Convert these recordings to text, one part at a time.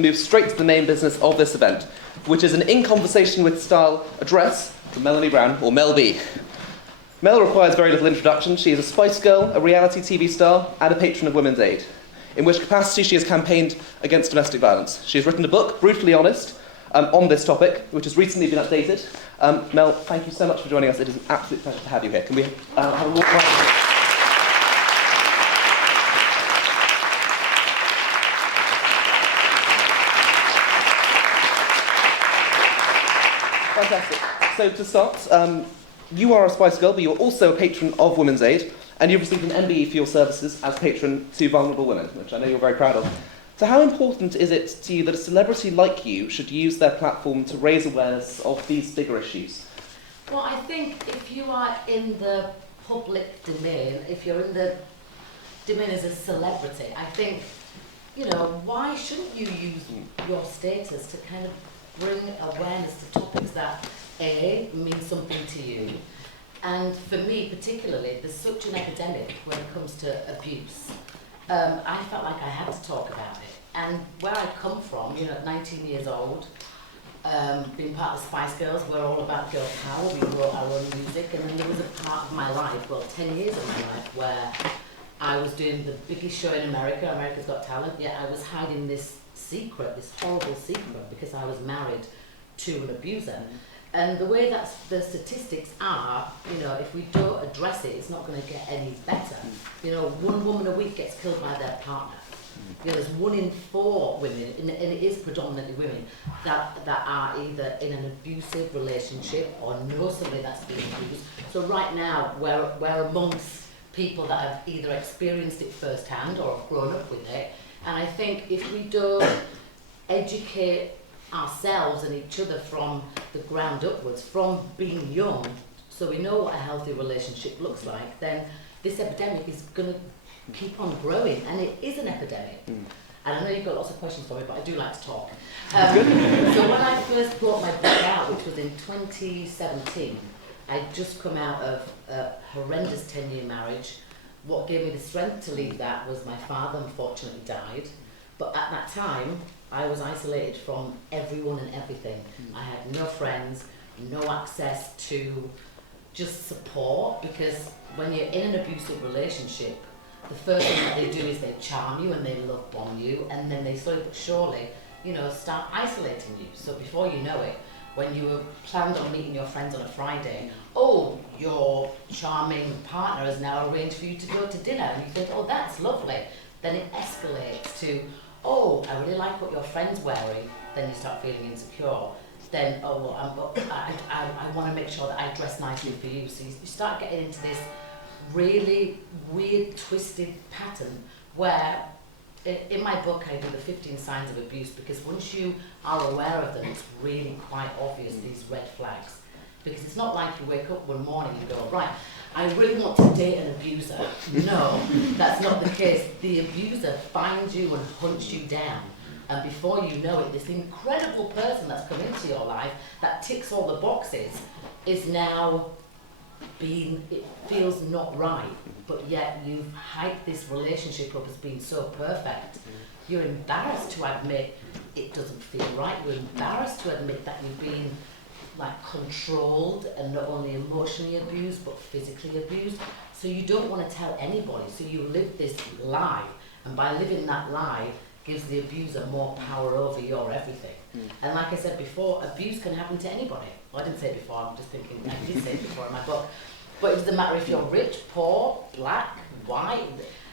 can move straight to the main business of this event, which is an In Conversation with Style address from Melanie Brown, or Mel B. Mel requires very little introduction. She is a Spice Girl, a reality TV star, and a patron of Women's Aid, in which capacity she has campaigned against domestic violence. She has written a book, Brutally Honest, on this topic, which has recently been updated. Mel, thank you so much for joining us. It is an absolute pleasure to have you here. Can we have a walk around? Fantastic. So to start, you are a Spice Girl, but you're also a patron of Women's Aid, and you've received an MBE for your services as patron to vulnerable women, which I know you're very proud of. So how important is it to you that a celebrity like you should use their platform to raise awareness of these bigger issues? Well, I think if you are in the public domain, if you're in the domain as a celebrity, I think, why shouldn't you use your status to kind of bring awareness to topics that, A, mean something to you, and for me particularly, there's such an epidemic when it comes to abuse. I felt like I had to talk about it. And where I come from, at 19 years old, being part of the Spice Girls, we're all about girl power, we wrote our own music, and then there was a part of my life, 10 years of my life, where I was doing the biggest show in America, America's Got Talent, yet I was hiding this secret, this horrible secret, because I was married to an abuser. And the way that the statistics are, if we don't address it, it's not going to get any better. 1 woman a week gets killed by their partner. There's 1 in 4 women, and it is predominantly women, that are either in an abusive relationship or know somebody that's being abused. So right now, we're amongst people that have either experienced it firsthand or have grown up with it. And I think if we don't educate ourselves and each other from the ground upwards, from being young, so we know what a healthy relationship looks like, then this epidemic is going to keep on growing, and it is an epidemic. And I know you've got lots of questions for me, but I do like to talk. So when I first brought my book out, which was in 2017, I'd just come out of a horrendous 10-year marriage. What gave me the strength to leave that was my father unfortunately died, but at that time I was isolated from everyone and everything. I had no friends, no access to just support, because when you're in an abusive relationship, the first thing that they do is they charm you and they love bomb you, and then they slowly but surely, start isolating you. So before you know it, when you were planned on meeting your friends on a Friday, your charming partner has now arranged for you to go to dinner, and you think, that's lovely. Then it escalates to, I really like what your friend's wearing. Then you start feeling insecure. Then, I want to make sure that I dress nicely for you. So you start getting into this really weird, twisted pattern where, in my book, I do the 15 signs of abuse, because once you are aware of them, it's really quite obvious, these red flags. Because it's not like you wake up one morning and go, right, I really want to date an abuser. No, that's not the case. The abuser finds you and hunts you down. And before you know it, this incredible person that's come into your life that ticks all the boxes is now it feels not right, but yet you've hyped this relationship up as being so perfect. You're embarrassed to admit it doesn't feel right. You're embarrassed to admit that you're being controlled and not only emotionally abused but physically abused. So you don't want to tell anybody. So you live this lie, and by living that lie gives the abuser more power over your everything. And like I said before, abuse can happen to anybody. Well, I didn't say it before, I'm just thinking, I did say it before in my book. But it doesn't matter if you're rich, poor, black, white.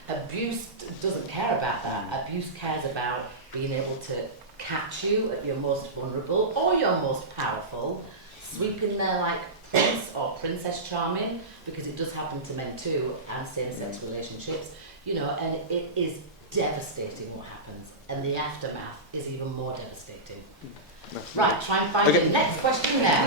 Abuse doesn't care about that. Abuse cares about being able to catch you at your most vulnerable or your most powerful, sweep in there like Prince or Princess Charming, because it does happen to men too, and same-sex relationships, and it is devastating what happens, and the aftermath is even more devastating. Right, try and find the next question now.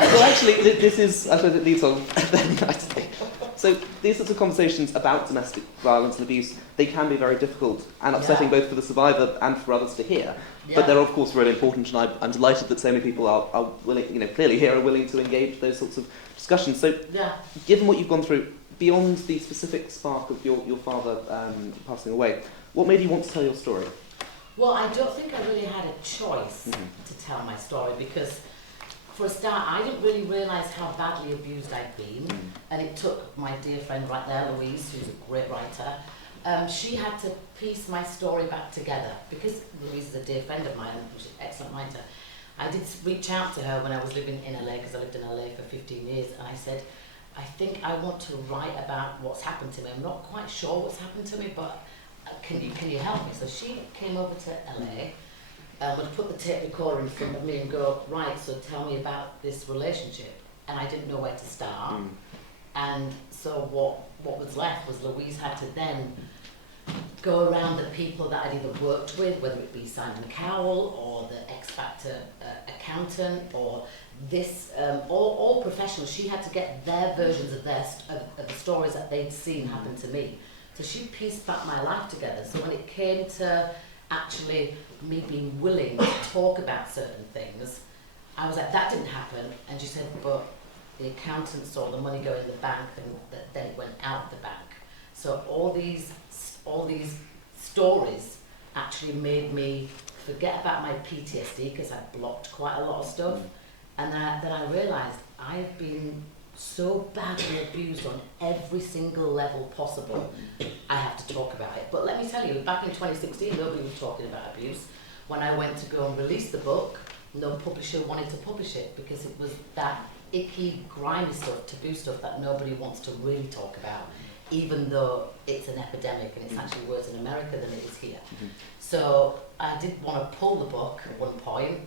Well, actually, this is, I suppose it leads on very nicely. So these sorts of conversations about domestic violence and abuse, they can be very difficult and upsetting both for the survivor and for others to hear. But they're of course really important, and I'm delighted that so many people are willing, clearly here are willing to engage those sorts of discussions. So given what you've gone through, beyond the specific spark of your father passing away, what made you want to tell your story? Well, I don't think I really had a choice to tell my story because, for a start, I didn't really realise how badly abused I'd been, and it took my dear friend right there, Louise, who's a great writer. She had to piece my story back together because Louise is a dear friend of mine, she's an excellent writer. I did reach out to her when I was living in LA, because I lived in LA for 15 years, and I said, I think I want to write about what's happened to me. I'm not quite sure what's happened to me, but can you help me? So she came over to LA, would put the tape recorder in front of me and go, right, so tell me about this relationship. And I didn't know where to start. And so what was left was Louise had to then go around the people that I'd either worked with, whether it be Simon Cowell or the X Factor accountant or this, all professionals. She had to get their versions of of the stories that they'd seen happen to me. So she pieced back my life together. So when it came to actually me being willing to talk about certain things, I was like, that didn't happen. And she said, but the accountant saw the money go in the bank and then it went out the bank. So all these stories actually made me forget about my PTSD because I blocked quite a lot of stuff. And then I realised I've been so badly abused on every single level possible. I have to talk about it. But let me tell you, back in 2016, nobody was talking about abuse. When I went to go and release the book, no publisher wanted to publish it because it was that icky, grimy stuff, taboo stuff that nobody wants to really talk about, even though it's an epidemic and it's actually worse in America than it is here. So I did want to pull the book at one point,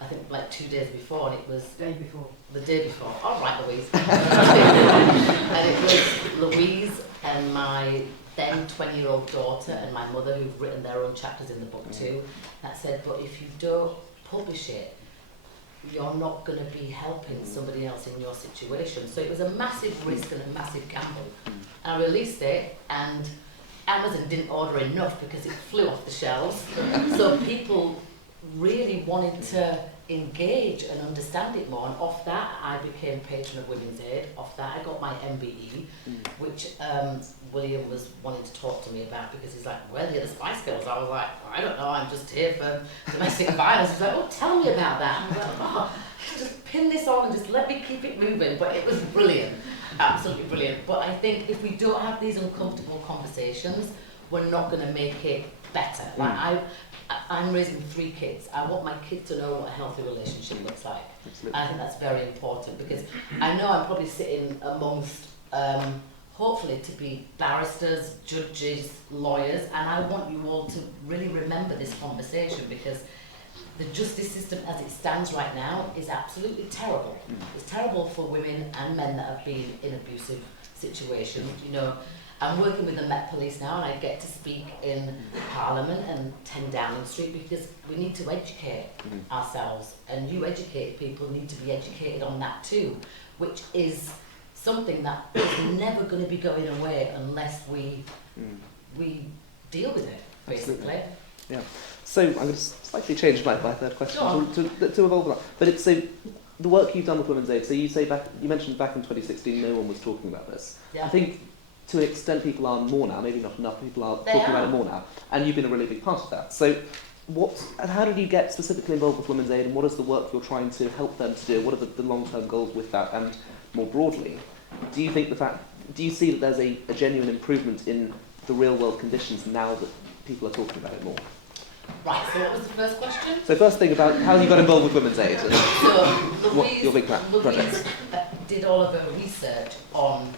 I think like 2 days before, and it was... Day before. The day before. All right, Louise. And it was Louise and my then 20-year-old daughter and my mother, who've written their own chapters in the book too, that said, but if you don't publish it, you're not going to be helping somebody else in your situation. So it was a massive risk and a massive gamble. And I released it, and Amazon didn't order enough because it flew off the shelves. So people really wanted to engage and understand it more, and off that I became patron of Women's Aid. Off that I got my MBE, which William was wanting to talk to me about because he's like, where are the other Spice Girls? I was like, I don't know, I'm just here for domestic violence. He's like, oh, tell me about that. And I was like, oh, just pin this on and just let me keep it moving. But it was brilliant, absolutely brilliant. But I think if we don't have these uncomfortable conversations, we're not going to make it better. Like I'm raising 3 kids. I want my kids to know what a healthy relationship looks like. I think that's very important because I know I'm probably sitting amongst, hopefully to be barristers, judges, lawyers, and I want you all to really remember this conversation because the justice system as it stands right now is absolutely terrible. It's terrible for women and men that have been in abusive situations. You know, I'm working with the Met Police now and I get to speak in Parliament and 10 Downing Street because we need to educate ourselves, and you educate people need to be educated on that too, which is something that is never going to be going away unless we deal with it, basically. Absolutely. Yeah. So I'm going to slightly change my third question to evolve on that. But it's so the work you've done with Women's Aid. So you mentioned back in 2016, no one was talking about this. Yeah. I think to an extent people are more now. Maybe not enough people are talking about it more now, and you've been a really big part of that. So how did you get specifically involved with Women's Aid, and what is the work you're trying to help them to do? What are the long-term goals with that, and more broadly, do you see that there's a genuine improvement in the real-world conditions now that people are talking about it more? Right, so what was the first question? So first thing about how you got involved with Women's Aid and So what your big project. Louise did all of her research on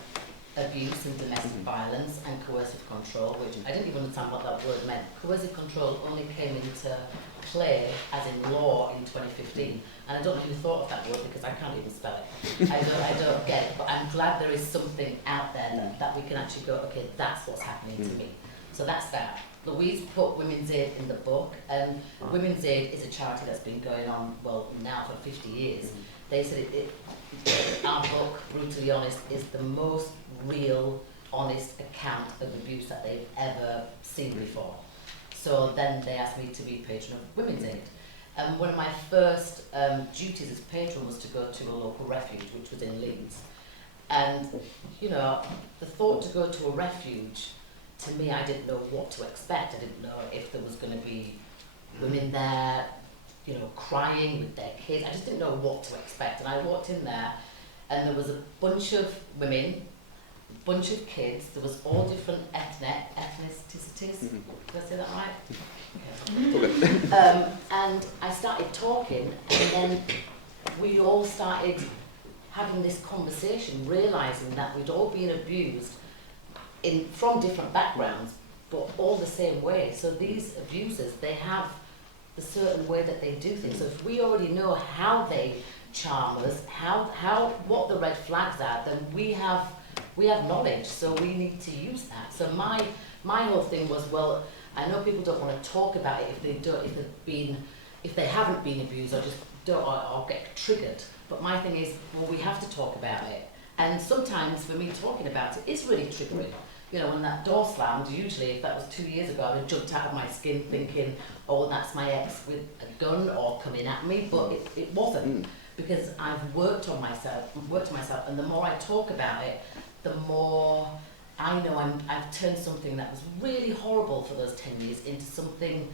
abuse and domestic violence and coercive control, which I didn't even understand what that word meant. Coercive control only came into play as in law in 2015, and I don't know who thought of that word because I can't even spell it. I don't get it, but I'm glad there is something out there that we can actually go, okay, that's what's happening to me. So that's that. Louise put Women's Aid in the book, and Women's Aid is a charity that's been going on, well, now for 50 years. They said our book, Brutally Honest, is the most real, honest account of abuse that they've ever seen before. So then they asked me to be patron of Women's Aid. And one of my first duties as patron was to go to a local refuge, which was in Leeds. And, you know, the thought to go to a refuge, to me, I didn't know what to expect. I didn't know if there was going to be women there, you know, crying with their kids. I just didn't know what to expect. And I walked in there and there was a bunch of women, a bunch of kids. There was all different ethnicities. Did I say that right? And I started talking, and then we all started having this conversation, realising that we'd all been abused from different backgrounds, but all the same way. So these abusers, they have the certain way that they do things. So if we already know how they charm us, what the red flags are, then we have knowledge. So we need to use that. So my whole thing was, well, I know people don't want to talk about it if they haven't been abused or just don't or get triggered. But my thing is, well, we have to talk about it. And sometimes for me, talking about it is really triggering. You know, when that door slammed, usually if that was 2 years ago, I'd have jumped out of my skin thinking, oh, that's my ex with a gun or coming at me, but it wasn't, because I've worked on myself, and the more I talk about it, the more I know I've turned something that was really horrible for those 10 years into something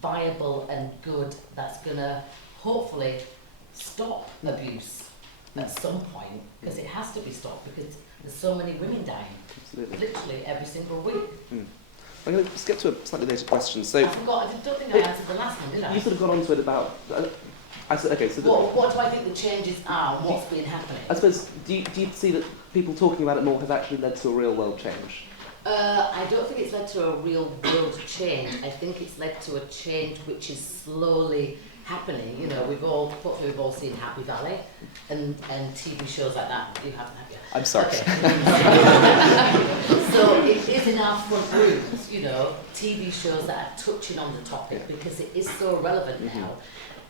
viable and good that's gonna hopefully stop abuse at some point, because it has to be stopped, because there's so many women dying. Absolutely. Literally every single week. I'm going to skip to a slightly later question. So I forgot, I don't think I answered the last one, did I? You sort of got onto it about... I said, okay, so... What do I think the changes are and what's been happening? I suppose, do you see that people talking about it more have actually led to a real world change? I don't think it's led to a real world change. I think it's led to a change which is slowly happening. You know, hopefully we've all seen Happy Valley and TV shows like that. You haven't, have you? I'm sorry. Okay. So it is in our front rooms, you know, TV shows that are touching on the topic, because it is so relevant now.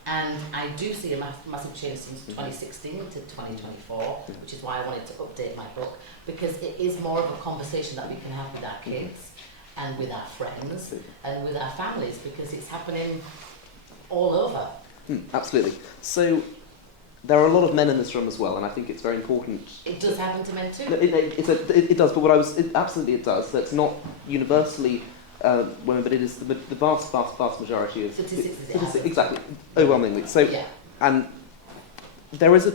And I do see a massive change since 2016 to 2024, which is why I wanted to update my book, because it is more of a conversation that we can have with our kids and with our friends and with our families, because it's happening all over. Absolutely. So there are a lot of men in this room as well, and I think it's very important. It does happen to men too. No, it does, but absolutely it does. So it's not universally women, but it is the vast majority of statistics. Exactly, overwhelmingly. So, yeah. And there is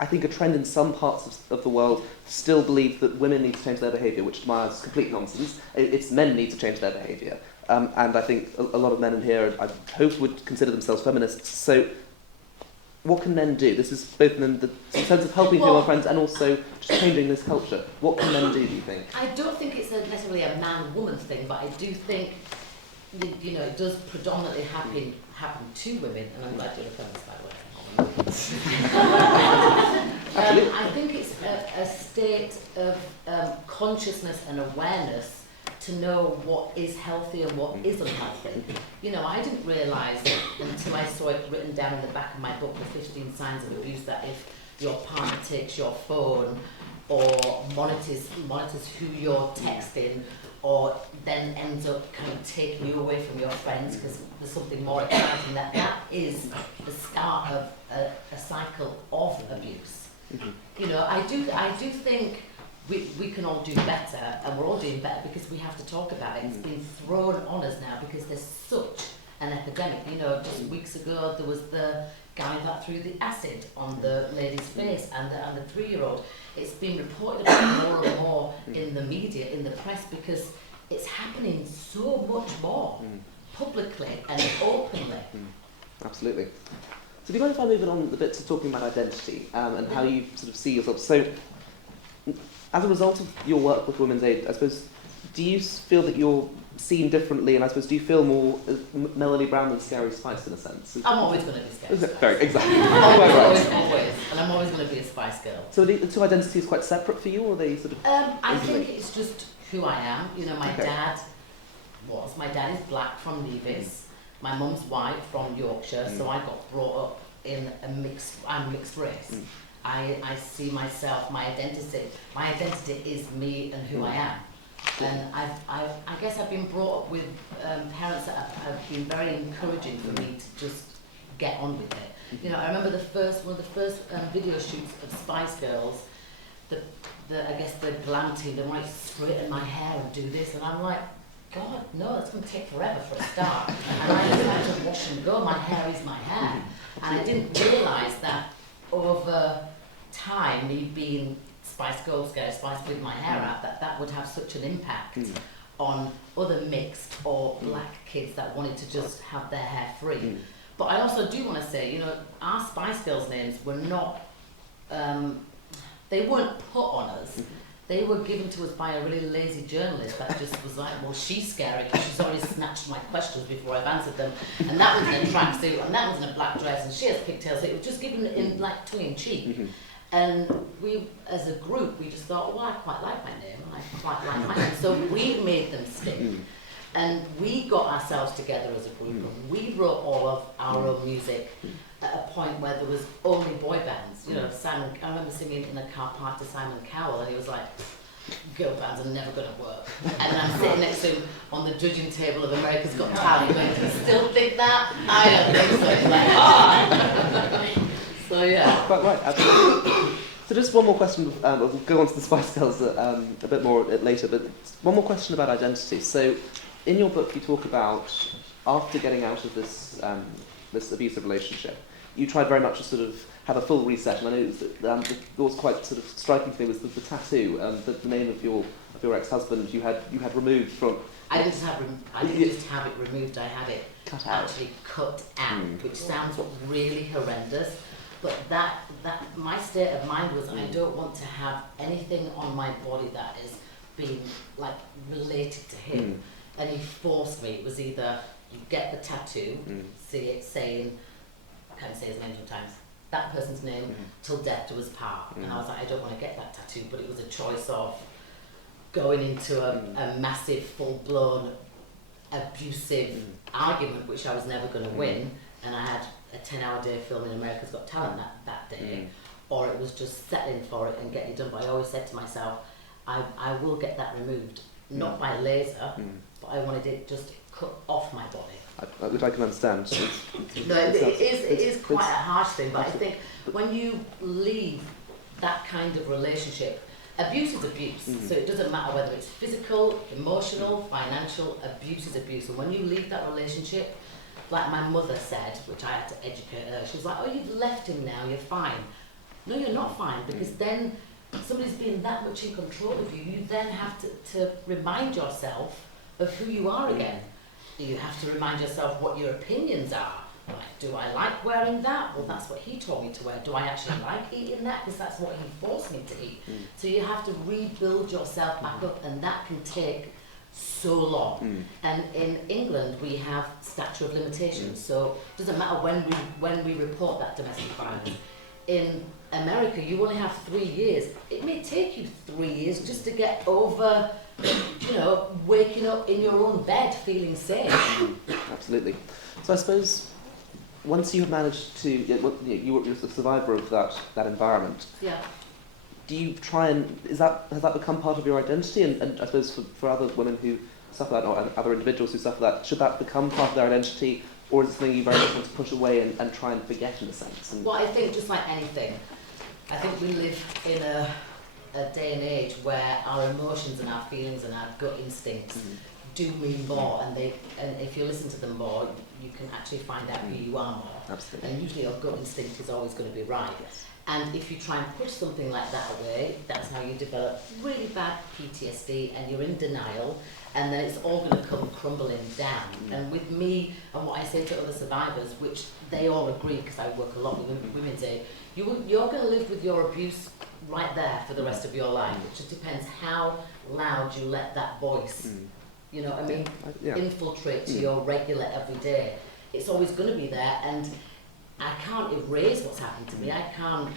I think a trend in some parts of the world to still believe that women need to change their behaviour, which to my eyes is complete nonsense. It's men need to change their behaviour. And I think a lot of men in here, I hope, would consider themselves feminists. So what can men do? This is both in the sense of helping female friends and also just changing this culture. What can men do you think? I don't think it's necessarily a man-woman thing, but I do think that, you know, it does predominantly happen to women, and I'm glad you're a feminist, by the way. I think it's a state of consciousness and awareness to know what is healthy and what is unhealthy. You know, I didn't realise until I saw it written down in the back of my book, The 15 Signs of Abuse, that if your partner takes your phone or monitors who you're texting, or then ends up kind of taking you away from your friends because there's something more exciting, that is the start of a cycle of abuse. You know, I do think we can all do better, and we're all doing better because we have to talk about it. It's been thrown on us now because there's such an epidemic. You know, just weeks ago there was the guy that threw the acid on the lady's face and the 3-year-old. It's been reported about more and more in the media, in the press, because it's happening so much more publicly and openly. Absolutely. So do you mind if I move it on a bit to talking about identity and how you sort of see yourself? So as a result of your work with Women's Aid, I suppose, do you feel that you're seen differently, and I suppose, do you feel more Melanie Brown than Scary Spice in a sense? I'm always going to be Scary Spice. Very, exactly. always, and I'm always going to be a Spice Girl. So are the two identities quite separate for you, or are they sort of... I think it's just who I am. You know, my dad is black from Nevis, my mum's white from Yorkshire, so I got brought up in I'm mixed race. I see myself, my identity is me and who I am. And I guess I've been brought up with parents that have been very encouraging for me to just get on with it. You know, I remember one of the first video shoots of Spice Girls, I guess the glam team, they might straighten my hair and do this, and I'm like, God, no, it's going to take forever for a start. And I decided to wash and go. My hair is my hair. And I didn't realise that over time, me being Spice Girl, Scary Spice with my hair out, that would have such an impact on other mixed or black kids that wanted to just have their hair free. But I also do want to say, you know, our Spice Girls names were not, they weren't put on us. They were given to us by a really lazy journalist that just was like, well, she's scary because she's already snatched my questions before I've answered them. And that one's in a tracksuit, and that one's in a black dress, and she has pigtails. So it was just given in like tongue-in-cheek. And we, as a group, we just thought, well, I quite like my name, and I quite like my name. So we made them stick. And we got ourselves together as a group, and we wrote all of our own music at a point where there was only boy bands. You know, Simon, I remember singing in a car park to Simon Cowell, and he was like, girl bands are never going to work. And I'm sitting next to him on the judging table of America's Got Talent, going, do you still think that? I don't think so. It's like, ah! So yeah. Quite right, absolutely. So just one more question, we'll go on to the Spice Girls a bit more later, but one more question about identity. So in your book you talk about, after getting out of this this abusive relationship, you tried very much to sort of have a full reset, and I know it was quite sort of striking to me was the tattoo, the name of your ex-husband you had removed from. I didn't just have it removed, I had it cut out, which sounds really horrendous. But that my state of mind was I don't want to have anything on my body that is being like related to him. And he forced me. It was either you get the tattoo, see it saying, I can't say his name sometimes, that person's name till death do us part. And I was like, I don't want to get that tattoo, but it was a choice of going into a massive, full-blown, abusive argument, which I was never going to win. And I had a 10-hour day filming America's Got Talent that day, or it was just settling for it and getting it done. But I always said to myself, I will get that removed, not by laser, but I wanted it just cut off my body. Which I can understand. No, it is quite a harsh thing, but I think when you leave that kind of relationship, abuse is abuse, so it doesn't matter whether it's physical, emotional, financial, abuse is abuse. And when you leave that relationship, like my mother said, which I had to educate her, she was like, oh, you've left him now, you're fine. No, you're not fine, because then somebody's being that much in control of you, you then have to remind yourself of who you are again. You have to remind yourself what your opinions are. Like, do I like wearing that? Well, that's what he told me to wear. Do I actually like eating that? Because that's what he forced me to eat. So you have to rebuild yourself back up, and that can take so long. And in England we have statute of limitations, so it doesn't matter when we report that domestic violence. In America you only have 3 years. It may take you 3 years just to get over, you know, waking up in your own bed feeling safe. Absolutely. So I suppose once you have managed to, you're the survivor of that environment. Yeah. Do you try and, has that become part of your identity? And I suppose for other women who suffer that, or other individuals who suffer that, should that become part of their identity, or is it something you very much want to push away and try and forget in a sense? Well, I think just like anything, I think we live in a day and age where our emotions and our feelings and our gut instincts do mean more, and if you listen to them more, you can actually find out who you are more. Absolutely. And usually your gut instinct is always going to be right. Yes. And if you try and push something like that away, that's how you develop really bad PTSD, and you're in denial, and then it's all going to come crumbling down. And with me, and what I say to other survivors, which they all agree, because I work a lot with women, say, you're going to live with your abuse right there for the rest of your life. It just depends how loud you let that voice, you know what I mean, infiltrate to your regular everyday. It's always going to be there, and I can't erase what's happened to me. I can't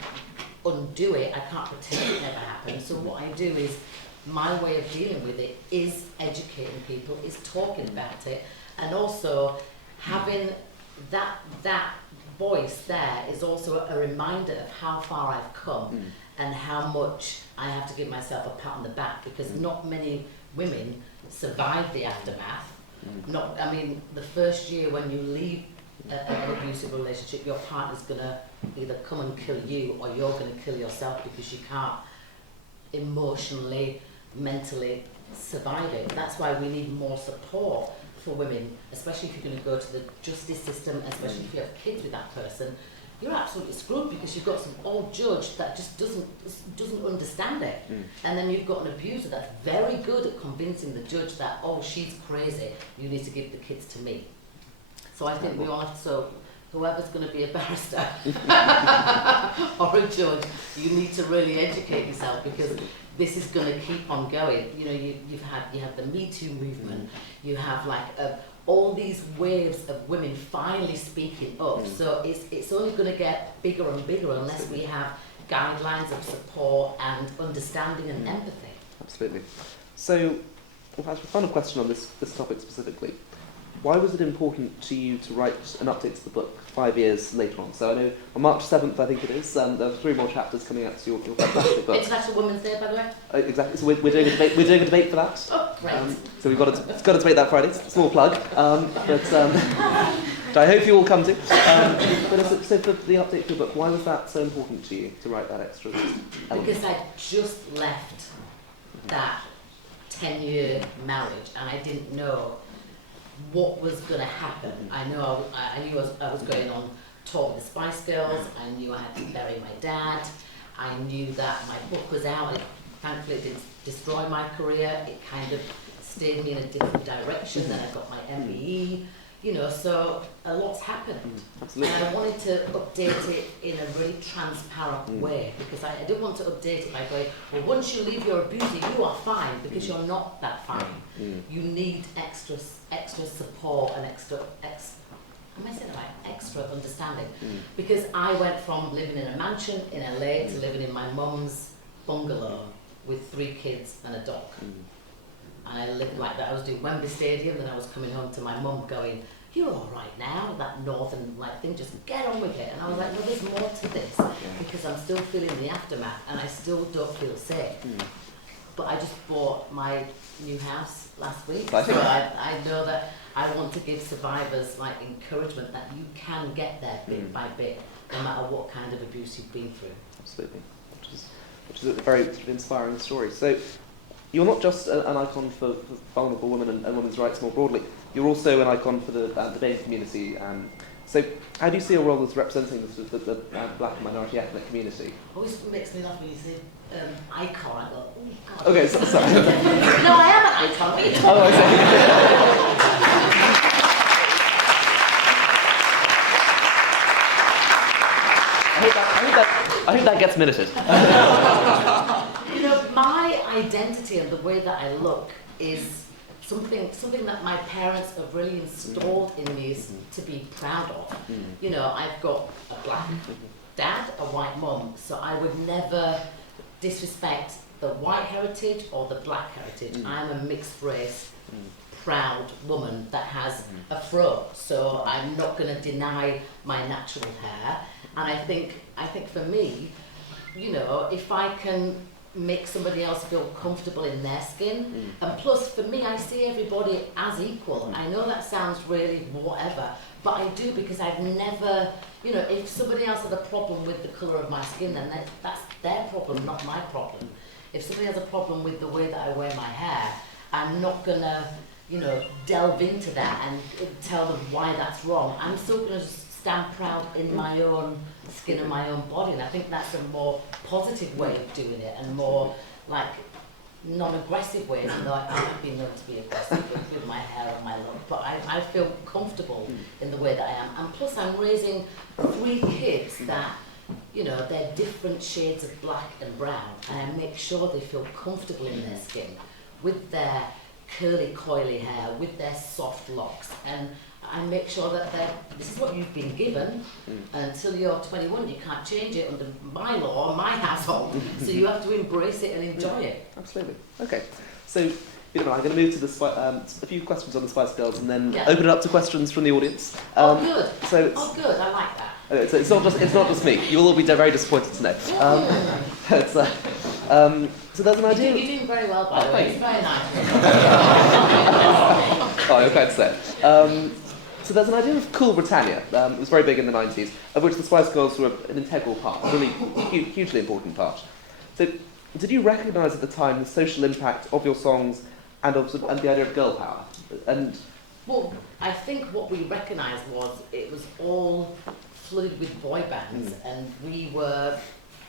undo it. I can't pretend it never happened. So what I do is, my way of dealing with it is educating people, is talking about it, and also having that voice there is also a reminder of how far I've come and how much I have to give myself a pat on the back, because not many women survive the aftermath. I mean, the first year when you leave an abusive relationship, your partner's going to either come and kill you, or you're going to kill yourself, because you can't emotionally, mentally surviving. That's why we need more support for women, especially if you're going to go to the justice system, especially if you have kids with that person. You're absolutely screwed because you've got some old judge that just doesn't understand it. And then you've got an abuser that's very good at convincing the judge that, oh, she's crazy, you need to give the kids to me. So I think we all have to, so whoever's going to be a barrister or a judge, you need to really educate yourself, because this is going to keep on going. You know, you have the Me Too movement, you have like all these waves of women finally speaking up. So it's only going to get bigger and bigger unless we have guidelines of support and understanding and empathy. Absolutely. So, perhaps a final question on this topic specifically. Why was it important to you to write an update to the book 5 years later on? So I know on March 7th, I think it is, there are 3 more chapters coming out to your fantastic book. International Women's Day, by the way. Exactly. So we're doing a debate. We're doing a debate for that. Oh, great. So we've got a debate that Friday. Small plug. Which I hope you all come to. So for the update for the book, why was that so important to you to write that extra element? Because I just left that 10-year marriage and I didn't know what was going to happen. I knew I was going on tour with the Spice Girls. I knew I had to bury my dad. I knew that my book was out. Thankfully, it didn't destroy my career. It kind of steered me in a different direction. Then I got my MBE. You know, so a lot's happened. Absolutely. And I wanted to update it in a really transparent way, because I didn't want to update it by going, well, once you leave your abuser, you are fine, because you're not that fine. You need extra support and extra understanding. Because I went from living in a mansion in LA to living in my mum's bungalow with 3 kids and a dog. And I lived like that. I was doing Wembley Stadium, and I was coming home to my mum going, you're all right now, that northern like thing, just get on with it. And I was like, no, there's more to this, because I'm still feeling the aftermath and I still don't feel safe. But I just bought my new house last week, so I know that I want to give survivors like encouragement that you can get there bit by bit, no matter what kind of abuse you've been through. Absolutely, which is a very sort of inspiring story. So you're not just an icon for vulnerable women and women's rights more broadly, you're also an icon for the debating community. So how do you see your role as representing the black and minority ethnic community? Always makes me laugh when you say icon. I go, oh God. Okay, sorry. No, I am an icon. What are you talking Oh, I hope that gets minuted. You know, my identity and the way that I look is something that my parents have really installed in me is to be proud of. You know, I've got a black dad, a white mum, so I would never disrespect the white heritage or the black heritage. I'm a mixed race, proud woman that has a fro, so I'm not going to deny my natural hair. And I think for me, you know, if I can make somebody else feel comfortable in their skin, and plus for me, I see everybody as equal. I know that sounds really whatever, but I do, because I've never, you know, if somebody else has a problem with the colour of my skin, then that's their problem, not my problem. If somebody has a problem with the way that I wear my hair, I'm not gonna, you know, delve into that and tell them why that's wrong. I'm still gonna stand proud in my own skin and my own body, and I think that's a more positive way of doing it, and more like non-aggressive way. You know, I've been known to be aggressive with my hair and my look, but I feel comfortable in the way that I am. And plus, I'm raising 3 kids that, you know, they're different shades of black and brown, and I make sure they feel comfortable in their skin, with their curly, coily hair, with their soft locks, and I make sure that this is what you've been given. Until you're 21, you can't change it under my law or my household. So you have to embrace it and enjoy it. Absolutely. Okay. So, I'm going to move to a few questions on the Spice Girls, and then open it up to questions from the audience. Good. So Good. I like that. Okay, so it's not just me. You will all be very disappointed to know. So there's an idea. You're doing very well, by the way. It's very nice. Oh, you're kind to say. So there's an idea of Cool Britannia. It was very big in the 90s, of which the Spice Girls were an integral part, a really hugely important part. So did you recognise at the time the social impact of your songs and the idea of girl power. And well, I think what we recognised was it was all flooded with boy bands, and we were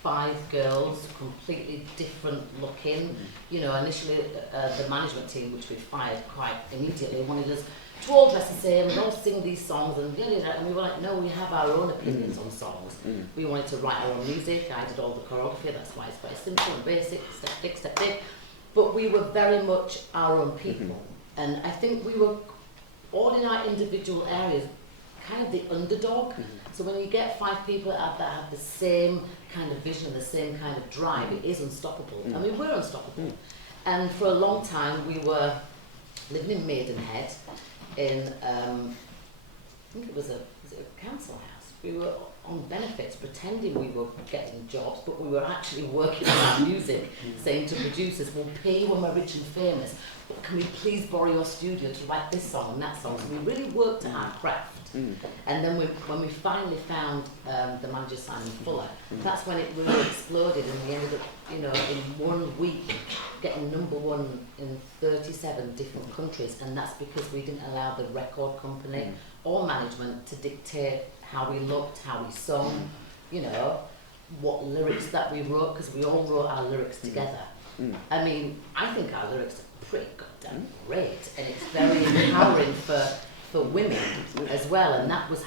5 girls, completely different looking. You know, initially the management team, which we fired quite immediately, wanted us to all dress the same and all sing these songs, and and we were like, no, we have our own opinions on songs. We wanted to write our own music. I did all the choreography. That's why it's quite simple and basic, step big. But we were very much our own people, and I think we were all in our individual areas, kind of the underdog. So when you get 5 people that have the same kind of vision, the same kind of drive, it is unstoppable. I mean, we're unstoppable. And for a long time, we were living in Maidenhead, in I think it was a council house. We were on benefits, pretending we were getting jobs, but we were actually working on our music, saying to producers, we'll pay you when we're rich and famous, but can we please borrow your studio to write this song and that song? So we really worked at our craft. And then when we finally found the manager, Simon Fuller, that's when it really exploded, and we ended up, you know, in 1 week getting #1 in 37 different countries, and that's because we didn't allow the record company or management to dictate how we looked, how we sung, you know, what lyrics that we wrote, because we all wrote our lyrics together. I mean, I think our lyrics are pretty goddamn great, and it's very empowering for women as well, and that was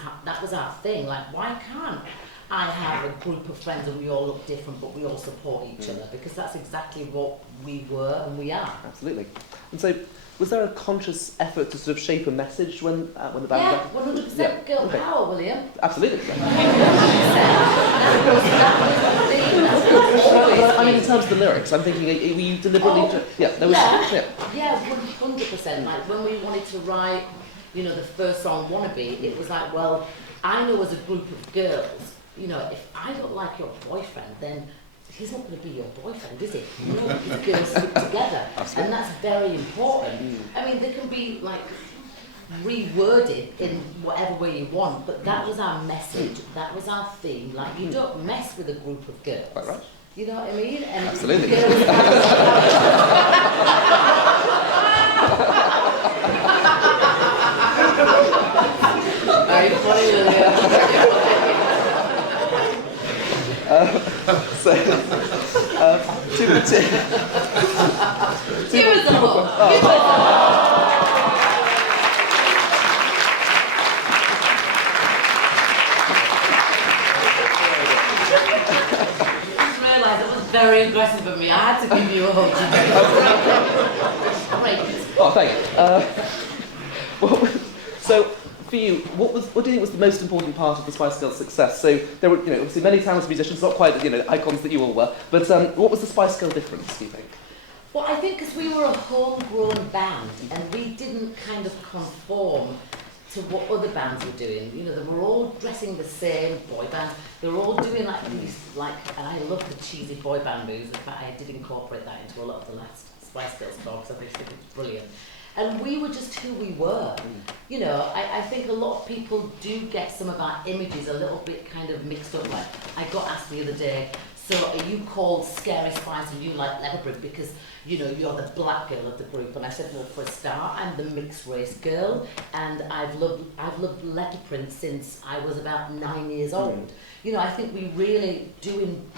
our thing. Like, why can't I have a group of friends and we all look different, but we all support each other? Because that's exactly what we were and we are. Absolutely. And so, was there a conscious effort to sort of shape a message when the band? Yeah, 100% girl power, William. Absolutely. 100%. That was I mean, in terms of the lyrics, I'm thinking, were you deliberately? Yeah, 100%. Like when we wanted to write, you know, the first song, Wannabe, it was like, well, I know as a group of girls, you know, if I don't like your boyfriend, then he's not going to be your boyfriend, is he? You know, the girls stick together. Absolutely. And that's very important. I mean, they can be, like, reworded in whatever way you want, but that was our message, that was our theme. Like, you don't mess with a group of girls. Quite right. You know what I mean? And absolutely. Very funny, Lillian. Give us a hug. Very aggressive of me. I had to give you a hug. Great. Oh, thank you. So, for you, what do you think was the most important part of the Spice Girls' success? So there were, you know, obviously many talented musicians, not quite, you know, icons that you all were. But what was the Spice Girl difference, do you think? Well, I think because we were a homegrown band and we didn't kind of conform to what other bands were doing. You know, they were all dressing the same, boy bands. They were all doing like these, like, and I love the cheesy boy band moves. In fact, I did incorporate that into a lot of the last Spice Girls songs. I think it's brilliant. And we were just who we were. You know, I think a lot of people do get some of our images a little bit kind of mixed up. Like, I got asked the other day, so are you called Scary Spice and you like Leopard because, you know, you're the black girl of the group? And I said, well, for a start, I'm the mixed race girl, and I've loved leopard print since I was about 9 years old. You know, I think we really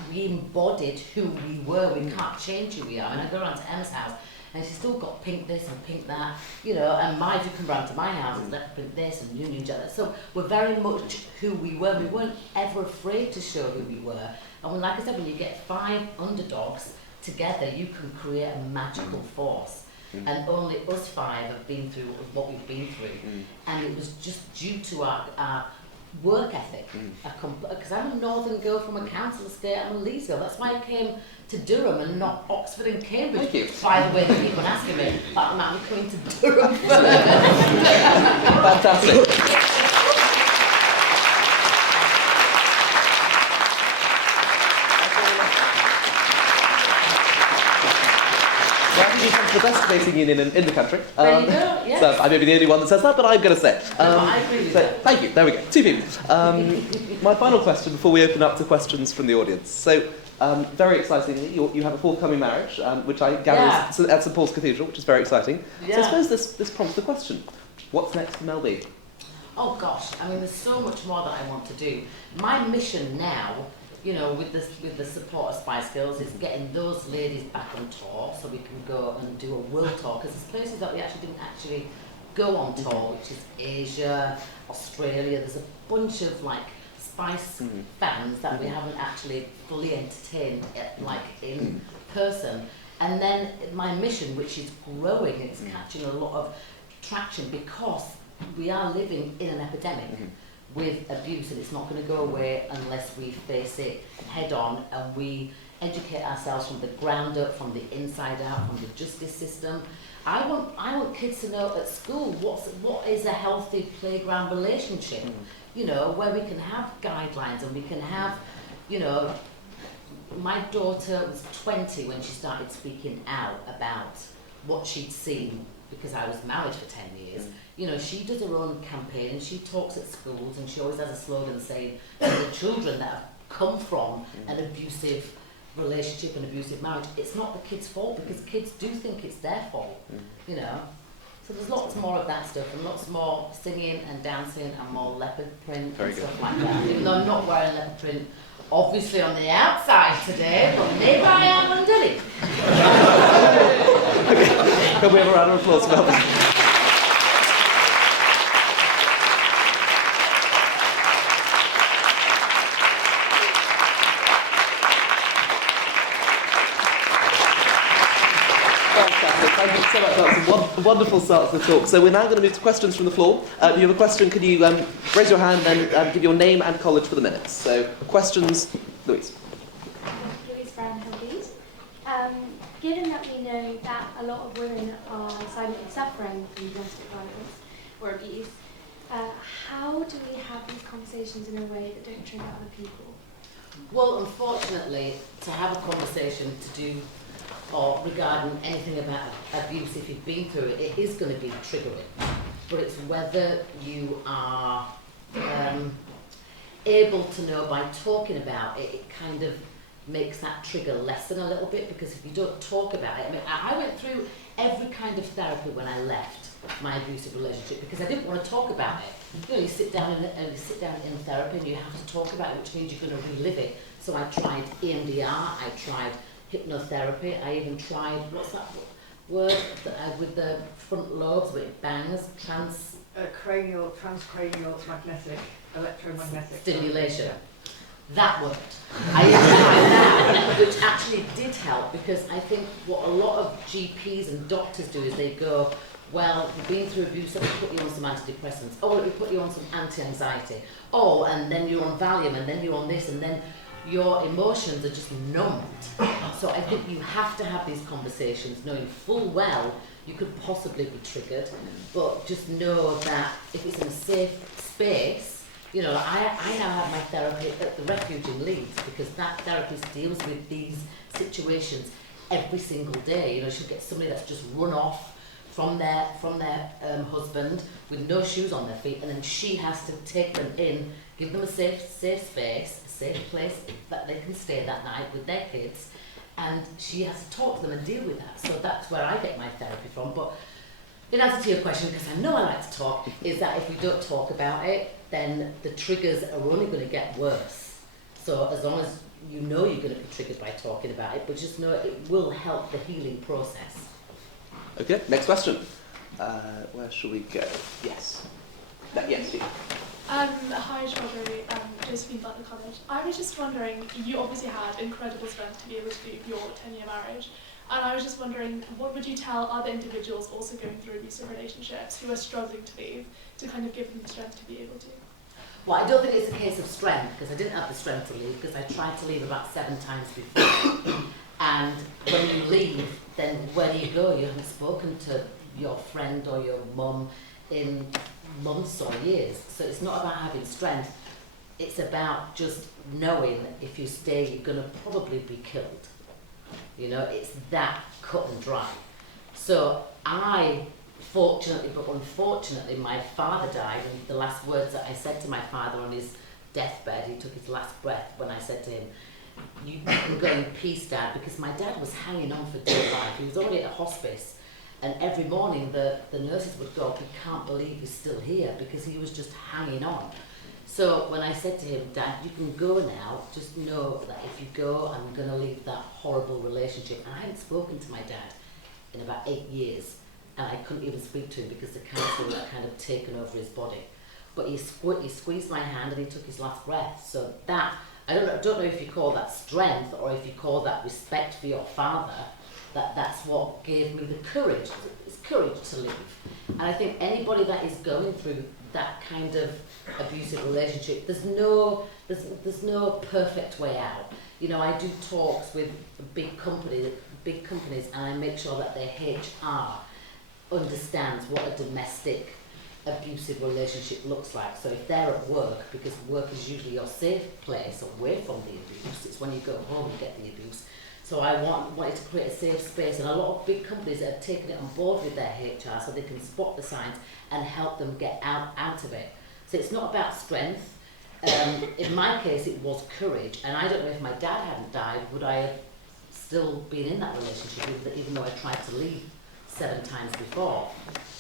we embodied who we were. We can't change who we are. And I go around to Emma's house, and she's still got pink this and pink that, you know, and if you come round to my house, it's leopard print this and Union Jack. So we're very much who we were. We weren't ever afraid to show who we were. And when, like I said, when you get 5 underdogs together, you can create a magical force. And only us 5 have been through what we've been through. And it was just due to our work ethic. Because I'm a northern girl from a council estate, I'm a Leeds girl. That's why I came to Durham and not Oxford and Cambridge. Thank you. By the way, they keep on asking me, but I'm coming to Durham first. Fantastic. The best debating union in the country. There you go, yes. So I may be the only one that says that, but I'm going to say it. I agree with that. Thank you. There we go. 2 people. My final question before we open up to questions from the audience. So, Very excitingly, you have a forthcoming marriage, which I gather is at St Paul's Cathedral, which is very exciting. Yeah. So I suppose this prompts the question, what's next for Mel B? Oh gosh, I mean, there's so much more that I want to do. My mission now, you know, with the support of Spice Girls, is getting those ladies back on tour so we can go and do a world tour, because there's places that we didn't actually go on tour, which is Asia, Australia. There's a bunch of like Spice fans that we haven't actually fully entertained in person. And then my mission, which is growing, it's catching a lot of traction because we are living in an epidemic with abuse, and it's not going to go away unless we face it head on and we educate ourselves from the ground up, from the inside out, from the justice system. I want kids to know at school what is a healthy playground relationship, you know, where we can have guidelines and we can have, you know, my daughter was 20 when she started speaking out about what she'd seen, because I was married for 10 years. You know, she does her own campaign and she talks at schools, and she always has a slogan saying to the children that have come from an abusive relationship, an abusive marriage, it's not the kids' fault, because kids do think it's their fault, you know. So there's lots more of that stuff, and lots more singing and dancing and more leopard print and stuff like that. Even though I'm not wearing leopard print, obviously on the outside today, but maybe I am underneath. Can we have a round of applause for Mel B? Thank you so much. That was a wonderful start to the talk. So we're now going to move to questions from the floor. If you have a question, could you raise your hand and give your name and college for the minutes? So questions, Louise. Louise Brown, Hillbees. Given that we know that a lot of women are silently suffering from domestic violence or abuse, how do we have these conversations in a way that don't trigger other people? Well, unfortunately, to have a conversation to do or regarding anything about abuse, if you've been through it, it is going to be triggering. But it's whether you are able to know by talking about it, it kind of makes that trigger lessen a little bit, because if you don't talk about it, I mean, I went through every kind of therapy when I left my abusive relationship because I didn't want to talk about it. You know, you sit down in therapy and you have to talk about it, which means you're going to relive it. So I tried EMDR, I tried hypnotherapy, I even tried, what's that word with the front lobes where it bangs? Transcranial magnetic, electromagnetic stimulation. Yeah. That worked. I even tried that, which actually did help, because I think what a lot of GPs and doctors do is they go, well, you've been through abuse, let me put you on some antidepressants. Oh, let me put you on some anti-anxiety. Oh, and then you're on Valium, and then you're on this, and then your emotions are just numbed. So I think you have to have these conversations knowing full well you could possibly be triggered, but just know that if it's in a safe space, you know, I now have my therapy at the refuge in Leeds, because that therapist deals with these situations every single day. You know, she'll get somebody that's just run off from their husband with no shoes on their feet, and then she has to take them in, give them a safe space, a safe place that they can stay that night with their kids, and she has to talk to them and deal with that. So that's where I get my therapy from. But in answer to your question, because I know I like to talk, is that if we don't talk about it, then the triggers are only going to get worse. So as long as you know you're going to be triggered by talking about it, but just know it will help the healing process. Okay, next question. Where shall we go? Yes. Yes, you. Hi, Strawberry, Josephine Butler College. I was just wondering, you obviously had incredible strength to be able to do your 10-year marriage, and I was just wondering, what would you tell other individuals also going through abusive relationships who are struggling to leave, to kind of give them the strength to be able to? Well, I don't think it's a case of strength, because I didn't have the strength to leave, because I tried to leave about 7 times before. And when you leave, then where do you go? You haven't spoken to your friend or your mum in months or years. So it's not about having strength, it's about just knowing if you stay, you're going to probably be killed. You know, it's that cut and dry. So fortunately, but unfortunately, my father died, and the last words that I said to my father on his deathbed, he took his last breath when I said to him, you can go in peace, Dad, because my dad was hanging on for dear life. He was already at a hospice, and every morning the nurses would go, we can't believe he's still here, because he was just hanging on. So when I said to him, Dad, you can go now, just know that if you go, I'm going to leave that horrible relationship. And I hadn't spoken to my dad in about 8 years, and I couldn't even speak to him because the cancer had kind of taken over his body. But he squeezed my hand and he took his last breath. So that, I don't know if you call that strength or if you call that respect for your father, that's what gave me the courage. It's courage to leave. And I think anybody that is going through that kind of abusive relationship, there's no perfect way out. You know, I do talks with big companies, and I make sure that their HR understands what a domestic abusive relationship looks like. So if they're at work, because work is usually your safe place away from the abuse, it's when you go home you get the abuse. So I wanted to create a safe space, and a lot of big companies have taken it on board with their HR so they can spot the signs and help them get out of it. So it's not about strength. In my case, it was courage, and I don't know if my dad hadn't died, would I have still been in that relationship, even though I tried to leave 7 times before.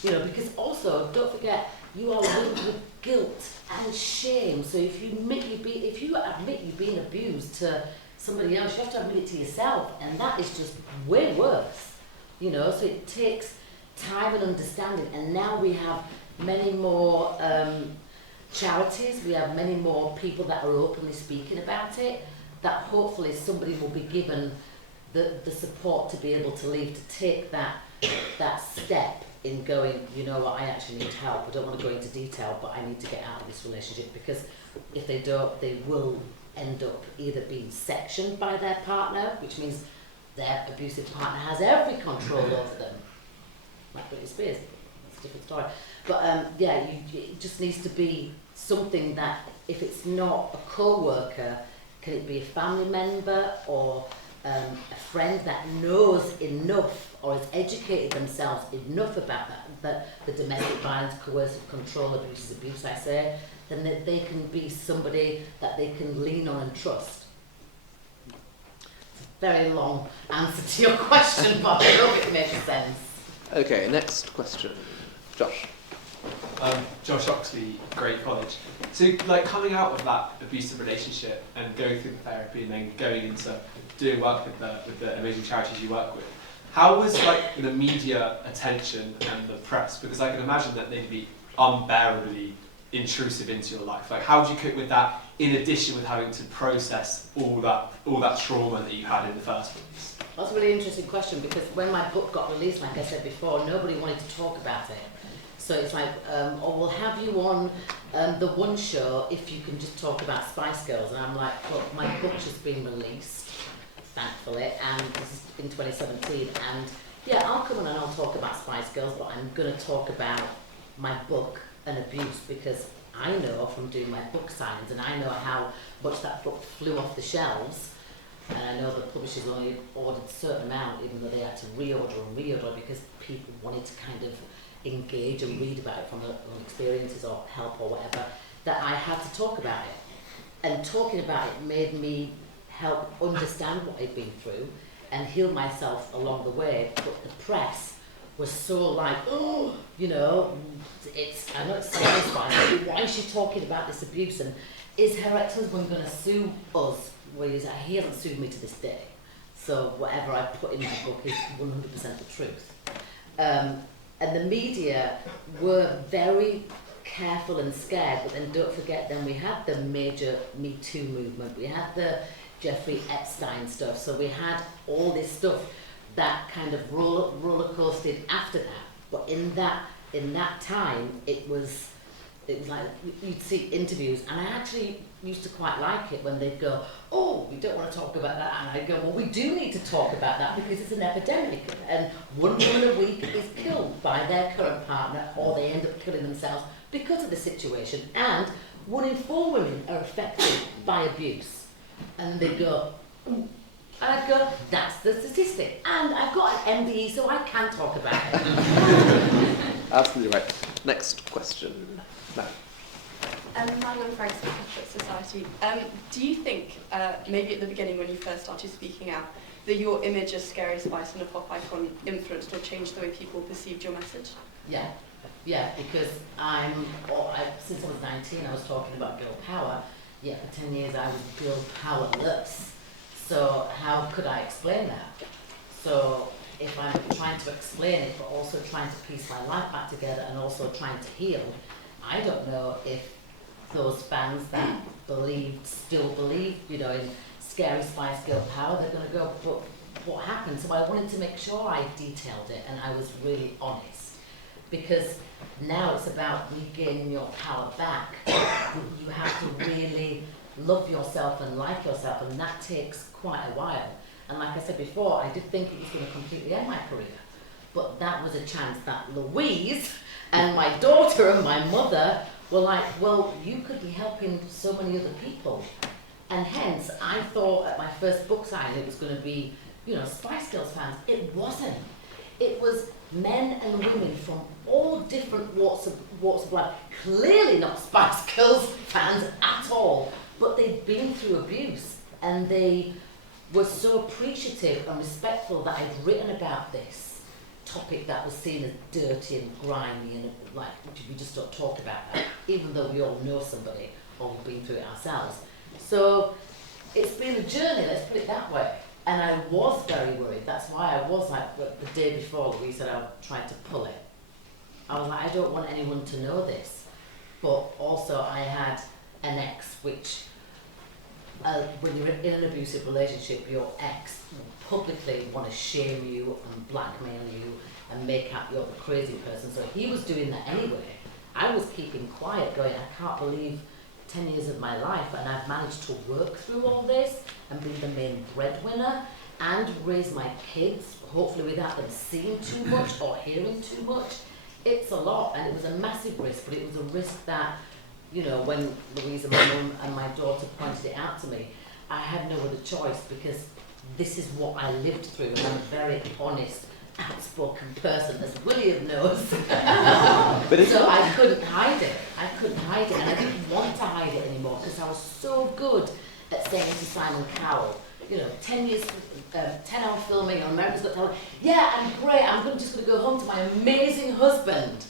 You know, because also, don't forget, you are linked with guilt and shame. So if you admit you've been abused to somebody else, you have to admit it to yourself, and that is just way worse. You know, so it takes time and understanding, and now we have many more charities, we have many more people that are openly speaking about it, that hopefully somebody will be given the support to be able to leave, to take that step in going, you know what, I actually need help. I don't want to go into detail, but I need to get out of this relationship, because if they don't, they will end up either being sectioned by their partner, which means their abusive partner has every control over them. Like Britney Spears, that's a different story. But yeah, it just needs to be something that, if it's not a co-worker, can it be a family member or a friend that knows enough or has educated themselves enough about that the domestic violence, coercive control, abuse, I say, then that they can be somebody that they can lean on and trust. Very long answer to your question, but I hope it makes sense. Okay, next question. Josh. Josh Oxley, Great College. So, like, coming out of that abusive relationship and going through the therapy and then going into doing work with the amazing charities you work with, how was, like, the media attention and the press? Because I can imagine that they'd be unbearably intrusive into your life. Like, how did you cope with that, in addition with having to process all that trauma that you had in the first place? That's a really interesting question, because when my book got released, like I said before, nobody wanted to talk about it. So it's like, we'll have you on the one show if you can just talk about Spice Girls. And I'm like, look, my book's just been released, thankfully, and this is in 2017. And yeah, I'll come on and I'll talk about Spice Girls, but I'm going to talk about my book and abuse, because I know from doing my book signings, and I know how much that book flew off the shelves. And I know the publishers only ordered a certain amount, even though they had to reorder because people wanted to kind of engage and read about it from their own experiences or help or whatever, that I had to talk about it. And talking about it made me help understand what I'd been through and heal myself along the way. But the press was so like, oh, you know, I know it's satisfying, but why is she talking about this abuse? And is her ex-husband going to sue us? Well, he hasn't sued me to this day. So whatever I put in my book is 100% the truth. And the media were very careful and scared, but then don't forget, then we had the major Me Too movement, we had the Jeffrey Epstein stuff, so we had all this stuff that kind of roller coasted after that. But in that time, it was like, you'd see interviews, and I actually used to quite like it when they'd go, oh, we don't want to talk about that, and I'd go, well, we do need to talk about that because it's an epidemic, and 1 woman a week is killed by their current partner, or they end up killing themselves because of the situation, and 1 in 4 women are affected by abuse. And they'd go, ooh. And I'd go, that's the statistic, and I've got an MBE, so I can talk about it. Absolutely right. Next question. No. Madeline Franks from the Society. Do you think, maybe at the beginning when you first started speaking out, that your image as Scary Spice and a pop icon influenced or changed the way people perceived your message? Yeah, because since I was 19, I was talking about girl power. Yeah, for 10 years I was girl powerless. So how could I explain that? So if I'm trying to explain it, but also trying to piece my life back together and also trying to heal, I don't know if those fans that still believe, in Scary Spice girl power, they're going to go, but what happened? So I wanted to make sure I detailed it and I was really honest. Because now it's about regaining your power back. You have to really love yourself and like yourself, and that takes quite a while. And like I said before, I did think it was going to completely end my career. But that was a chance that Louise and my daughter and my mother were like, well, you could be helping so many other people. And hence, I thought at my first book signing it was going to be, Spice Girls fans. It wasn't. It was men and women from all different walks of life. Clearly not Spice Girls fans at all, but they'd been through abuse and they were so appreciative and respectful that I'd written about this topic that was seen as dirty and grimy and we just don't talk about that, even though we all know somebody or we've been through it ourselves. So it's been a journey, let's put it that way. And I was very worried. That's why I was like, the day before Louise said I tried to pull it. I was like, I don't want anyone to know this. But also I had an ex, which when you're in an abusive relationship, your ex will publicly want to shame you and blackmail you and make out you're the crazy person. So he was doing that anyway. I was keeping quiet, going, I can't believe 10 years of my life and I've managed to work through all this and be the main breadwinner and raise my kids, hopefully without them seeing too much or hearing too much. It's a lot, and it was a massive risk, but it was a risk that, when Louise and my mum and my daughter pointed it out to me, I had no other choice because this is what I lived through, and I'm a very honest, outspoken person, as William knows. So I couldn't hide it. And I didn't want to hide it anymore because I was so good at saying to Simon Cowell, 10 years, 10-hour filming on America's Got Talent. Yeah, I'm great. I'm just going to go home to my amazing husband.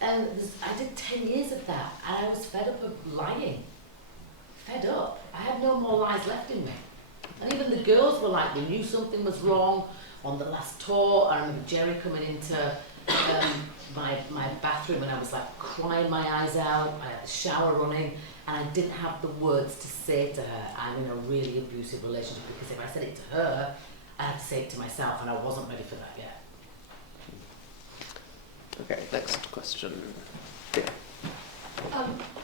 And I did 10 years of that, and I was fed up of lying. Fed up. I had no more lies left in me. And even the girls were like, they knew something was wrong. On the last tour, I remember Jerry coming into my bathroom and I was like crying my eyes out. I had the shower running and I didn't have the words to say to her, I'm in a really abusive relationship, because if I said it to her, I had to say it to myself, and I wasn't ready for that yet. Okay, next question.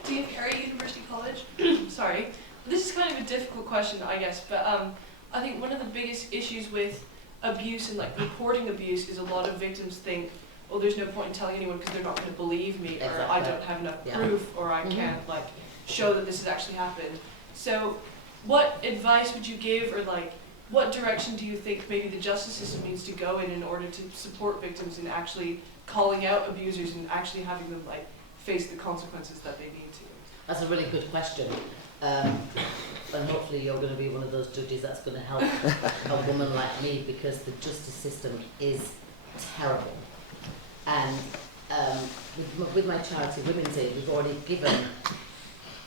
Dean Perry, University College. Sorry. This is kind of a difficult question, I guess, but I think one of the biggest issues with abuse and reporting abuse is a lot of victims think, well, there's no point in telling anyone because they're not going to believe me, or I don't have enough proof, or I can't show that this has actually happened. So what advice would you give, or what direction do you think maybe the justice system needs to go in order to support victims in actually calling out abusers and actually having them face the consequences that they need to? That's a really good question. And hopefully you're going to be one of those judges that's going to help a woman like me, because the justice system is terrible. And with my charity Women's Aid, we've already given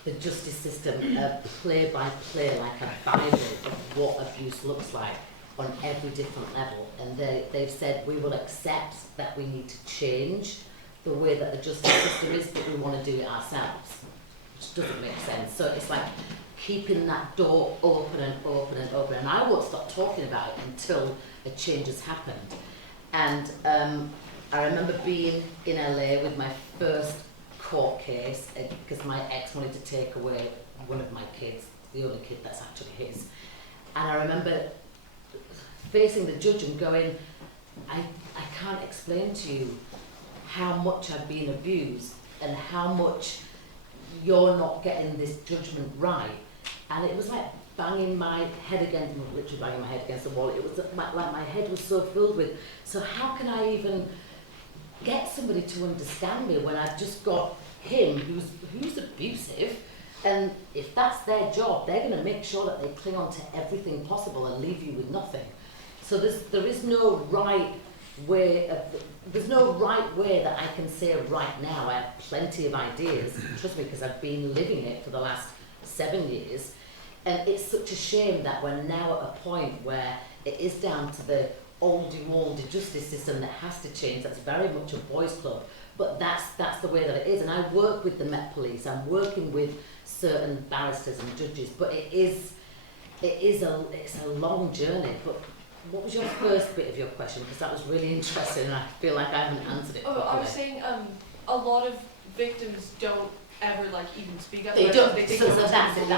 the justice system a play-by-play, like a Bible of what abuse looks like on every different level. And they've said we will accept that we need to change the way that the justice system is, but we want to do it ourselves, which doesn't make sense. So it's like keeping that door open and open and open. And I won't stop talking about it until a change has happened. And I remember being in LA with my first court case, because my ex wanted to take away one of my kids, the only kid that's actually his. And I remember facing the judge and going, I can't explain to you how much I've been abused and how much you're not getting this judgment right. And it was like banging my head against, literally banging my head against the wall. It was like my head was so filled with, so how can I even get somebody to understand me when I've just got him who's abusive, and if that's their job, they're going to make sure that they cling on to everything possible and leave you with nothing. So there is no right way that I can say right now. I have plenty of ideas, trust me, because I've been living it for the last 7 years, and it's such a shame that we're now at a point where it is down to the oldie justice system that has to change. That's very much a boys' club, but that's the way that it is. And I work with the Met Police. I'm working with certain barristers and judges, but it's a long journey. But what was your first bit of your question? Because that was really interesting, and I feel like I haven't answered it properly. I was saying a lot of victims don't ever like even speak up. They don't. They So that's it.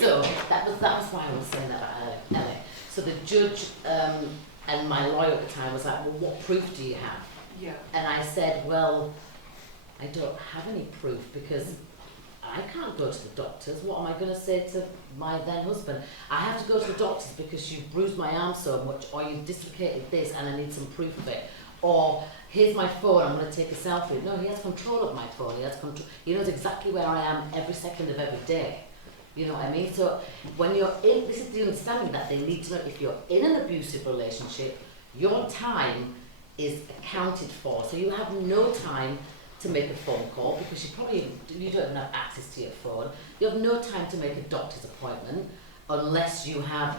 So that was why I was saying that about Ellie. So the judge and my lawyer at the time was like, well, what proof do you have? Yeah. And I said, well, I don't have any proof because I can't go to the doctors. What am I going to say to my then husband? I have to go to the doctors because you've bruised my arm so much, or you've dislocated this and I need some proof of it. Or here's my phone, I'm going to take a selfie. No, he has control of my phone. He knows exactly where I am every second of every day. You know what I mean? So when you're in, this is the understanding that they need to know, if you're in an abusive relationship, your time is accounted for. So you have no time to make a phone call because you don't even have access to your phone. You have no time to make a doctor's appointment unless you have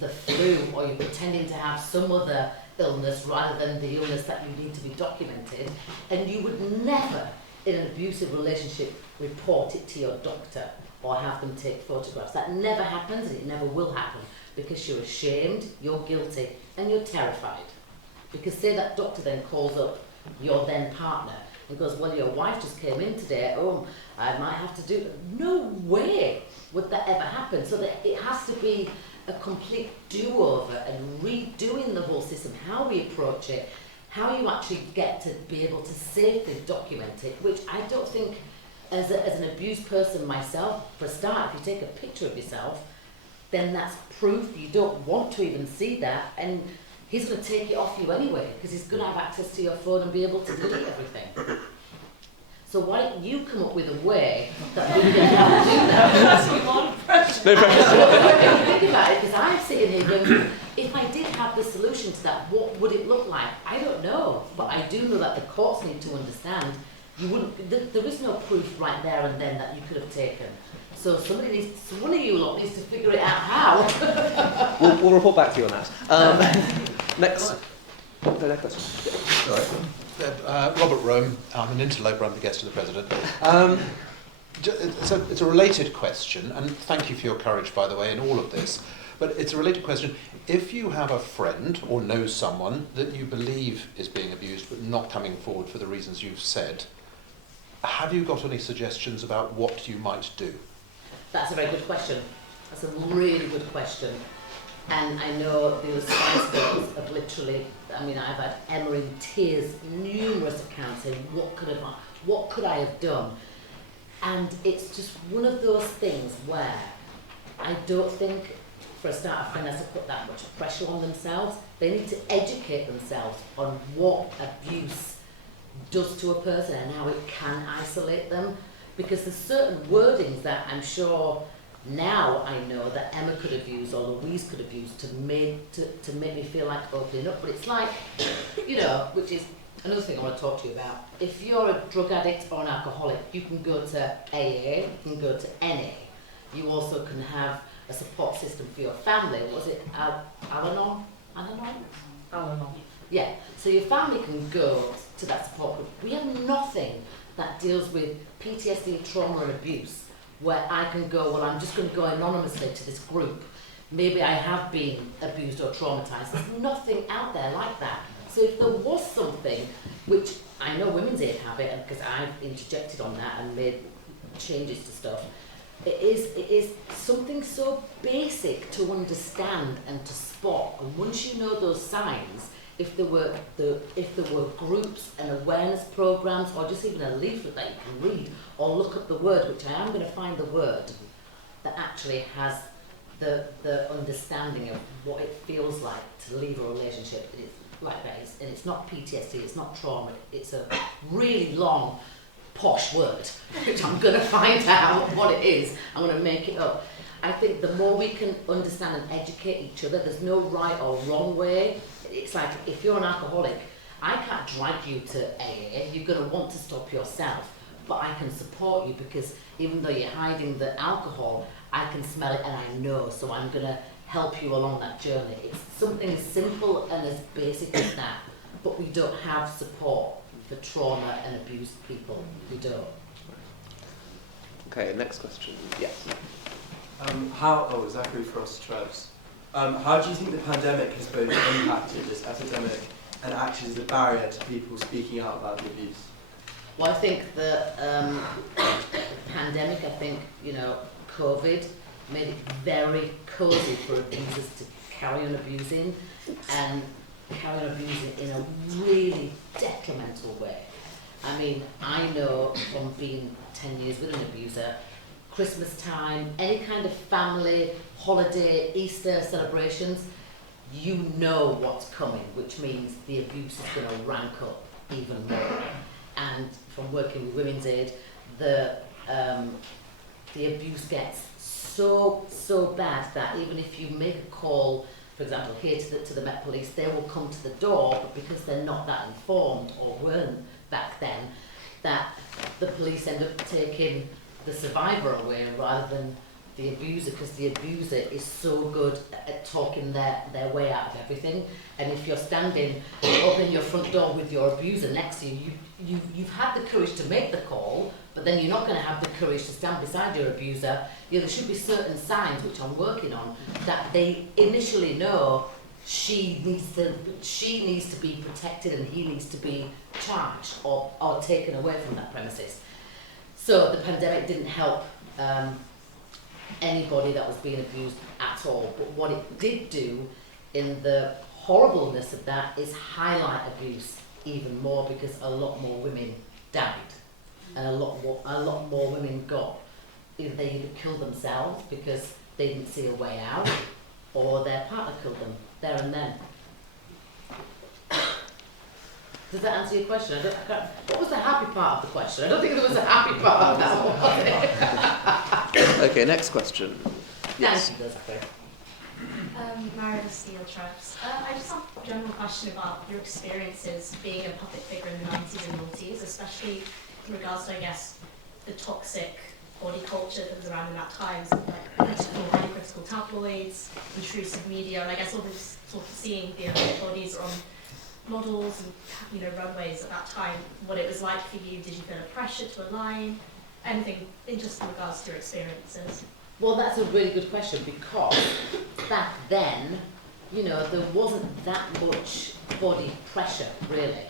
the flu or you're pretending to have some other illness rather than the illness that you need to be documented. And you would never, in an abusive relationship, report it to your doctor or have them take photographs. That never happens, and it never will happen because you're ashamed, you're guilty, and you're terrified. Because say that doctor then calls up your then partner and goes, well, your wife just came in today at home, I might have to do... No way would that ever happen. So that it has to be a complete do-over and redoing the whole system, how we approach it, how you actually get to be able to safely document it, which I don't think, as an abused person myself, for a start, if you take a picture of yourself, then that's proof. You don't want to even see that, and he's going to take it off you anyway, because he's going to have access to your phone and be able to delete everything. So why don't you come up with a way that we can have to do that? That's a lot of pressure. No pressure. Think about it, because I'm sitting here going, if I did have the solution to that, what would it look like? I don't know, but I do know that the courts need to understand. You wouldn't. There is no proof right there and then that you could have taken. So one of you lot needs to figure it out how. We'll report back to you on that. Next. No, next question. Sorry. Robert Rome, I'm an interloper, I'm the guest of the President. It's a related question, and thank you for your courage, by the way, in all of this. But it's a related question. If you have a friend or know someone that you believe is being abused but not coming forward for the reasons you've said, have you got any suggestions about what you might do? That's a very good question. That's a really good question. And I know the Spice Girls have literally, I mean, I've had Emma in tears, numerous accounts saying, what could I have done? And it's just one of those things where I don't think, for a start, a friend has to put that much pressure on themselves. They need to educate themselves on what abuse does to a person and how it can isolate them. Because there's certain wordings that I'm sure now I know that Emma could have used or Louise could have used to make me feel like opening up. But it's like, you know, which is another thing I want to talk to you about. If you're a drug addict or an alcoholic, you can go to AA, you can go to NA. You also can have a support system for your family. Was it Al-Anon? Al-Anon. Yeah, so your family can go to that support group. We have nothing that deals with PTSD, trauma and abuse, where I can go, well, I'm just going to go anonymously to this group. Maybe I have been abused or traumatised. There's nothing out there like that. So if there was something, which I know Women's Aid have it, because I've interjected on that and made changes to stuff, it is something so basic to understand and to spot. And once you know those signs, if there were groups and awareness programs, or just even a leaflet that you can read or look up the word, which I am going to find the word that actually has the understanding of what it feels like to leave a relationship, like that, and it's not PTSD, it's not trauma, it's a really long, posh word, which I'm going to find out what it is. I'm going to make it up. I think the more we can understand and educate each other, there's no right or wrong way. It's like, if you're an alcoholic, I can't drag you to AA, you're going to want to stop yourself, but I can support you because even though you're hiding the alcohol, I can smell it and I know, so I'm going to help you along that journey. It's something as simple and as basic as that, but we don't have support for trauma and abused people. We don't. Okay, next question. Yes. Zachary Frost-Trebs. How do you think the pandemic has both impacted this epidemic and acted as a barrier to people speaking out about the abuse? Well, I think the pandemic, COVID made it very cosy for abusers to carry on abusing and carry on abusing in a really detrimental way. I mean, I know from being 10 years with an abuser, Christmas time, any kind of family, holiday, Easter celebrations, you know what's coming, which means the abuse is going to rank up even more. And from working with Women's Aid, the abuse gets so bad that even if you make a call, for example, here to the Met Police, they will come to the door, but because they're not that informed or weren't back then, that the police end up taking the survivor away rather than the abuser, because the abuser is so good at talking their way out of everything. And if you're standing opening your front door with your abuser next to you, you've had the courage to make the call, but then you're not going to have the courage to stand beside your abuser. There should be certain signs, which I'm working on, that they initially know she needs to be protected and he needs to be charged or taken away from that premises. So the pandemic didn't help anybody that was being abused at all. But what it did do in the horribleness of that is highlight abuse even more, because a lot more women died and a lot more women got, either they either killed themselves because they didn't see a way out, or their partner killed them there and then. Does that answer your question? What was the happy part of the question? I don't think there was a happy part of that one. Okay, next question. Yes. Thank you, Elizabeth. Marion Steele-Trebs. I just have a general question about your experiences being a public figure in the 90s and noughties, especially in regards to, I guess, the toxic body culture that was around in that time, so like highly critical tabloids, intrusive media, and I guess all this sort of seeing the bodies on models and runways at that time, what it was like for you. Did you feel a pressure to align? Anything just in regards to your experiences? Well, that's a really good question, because back then, there wasn't that much body pressure, really.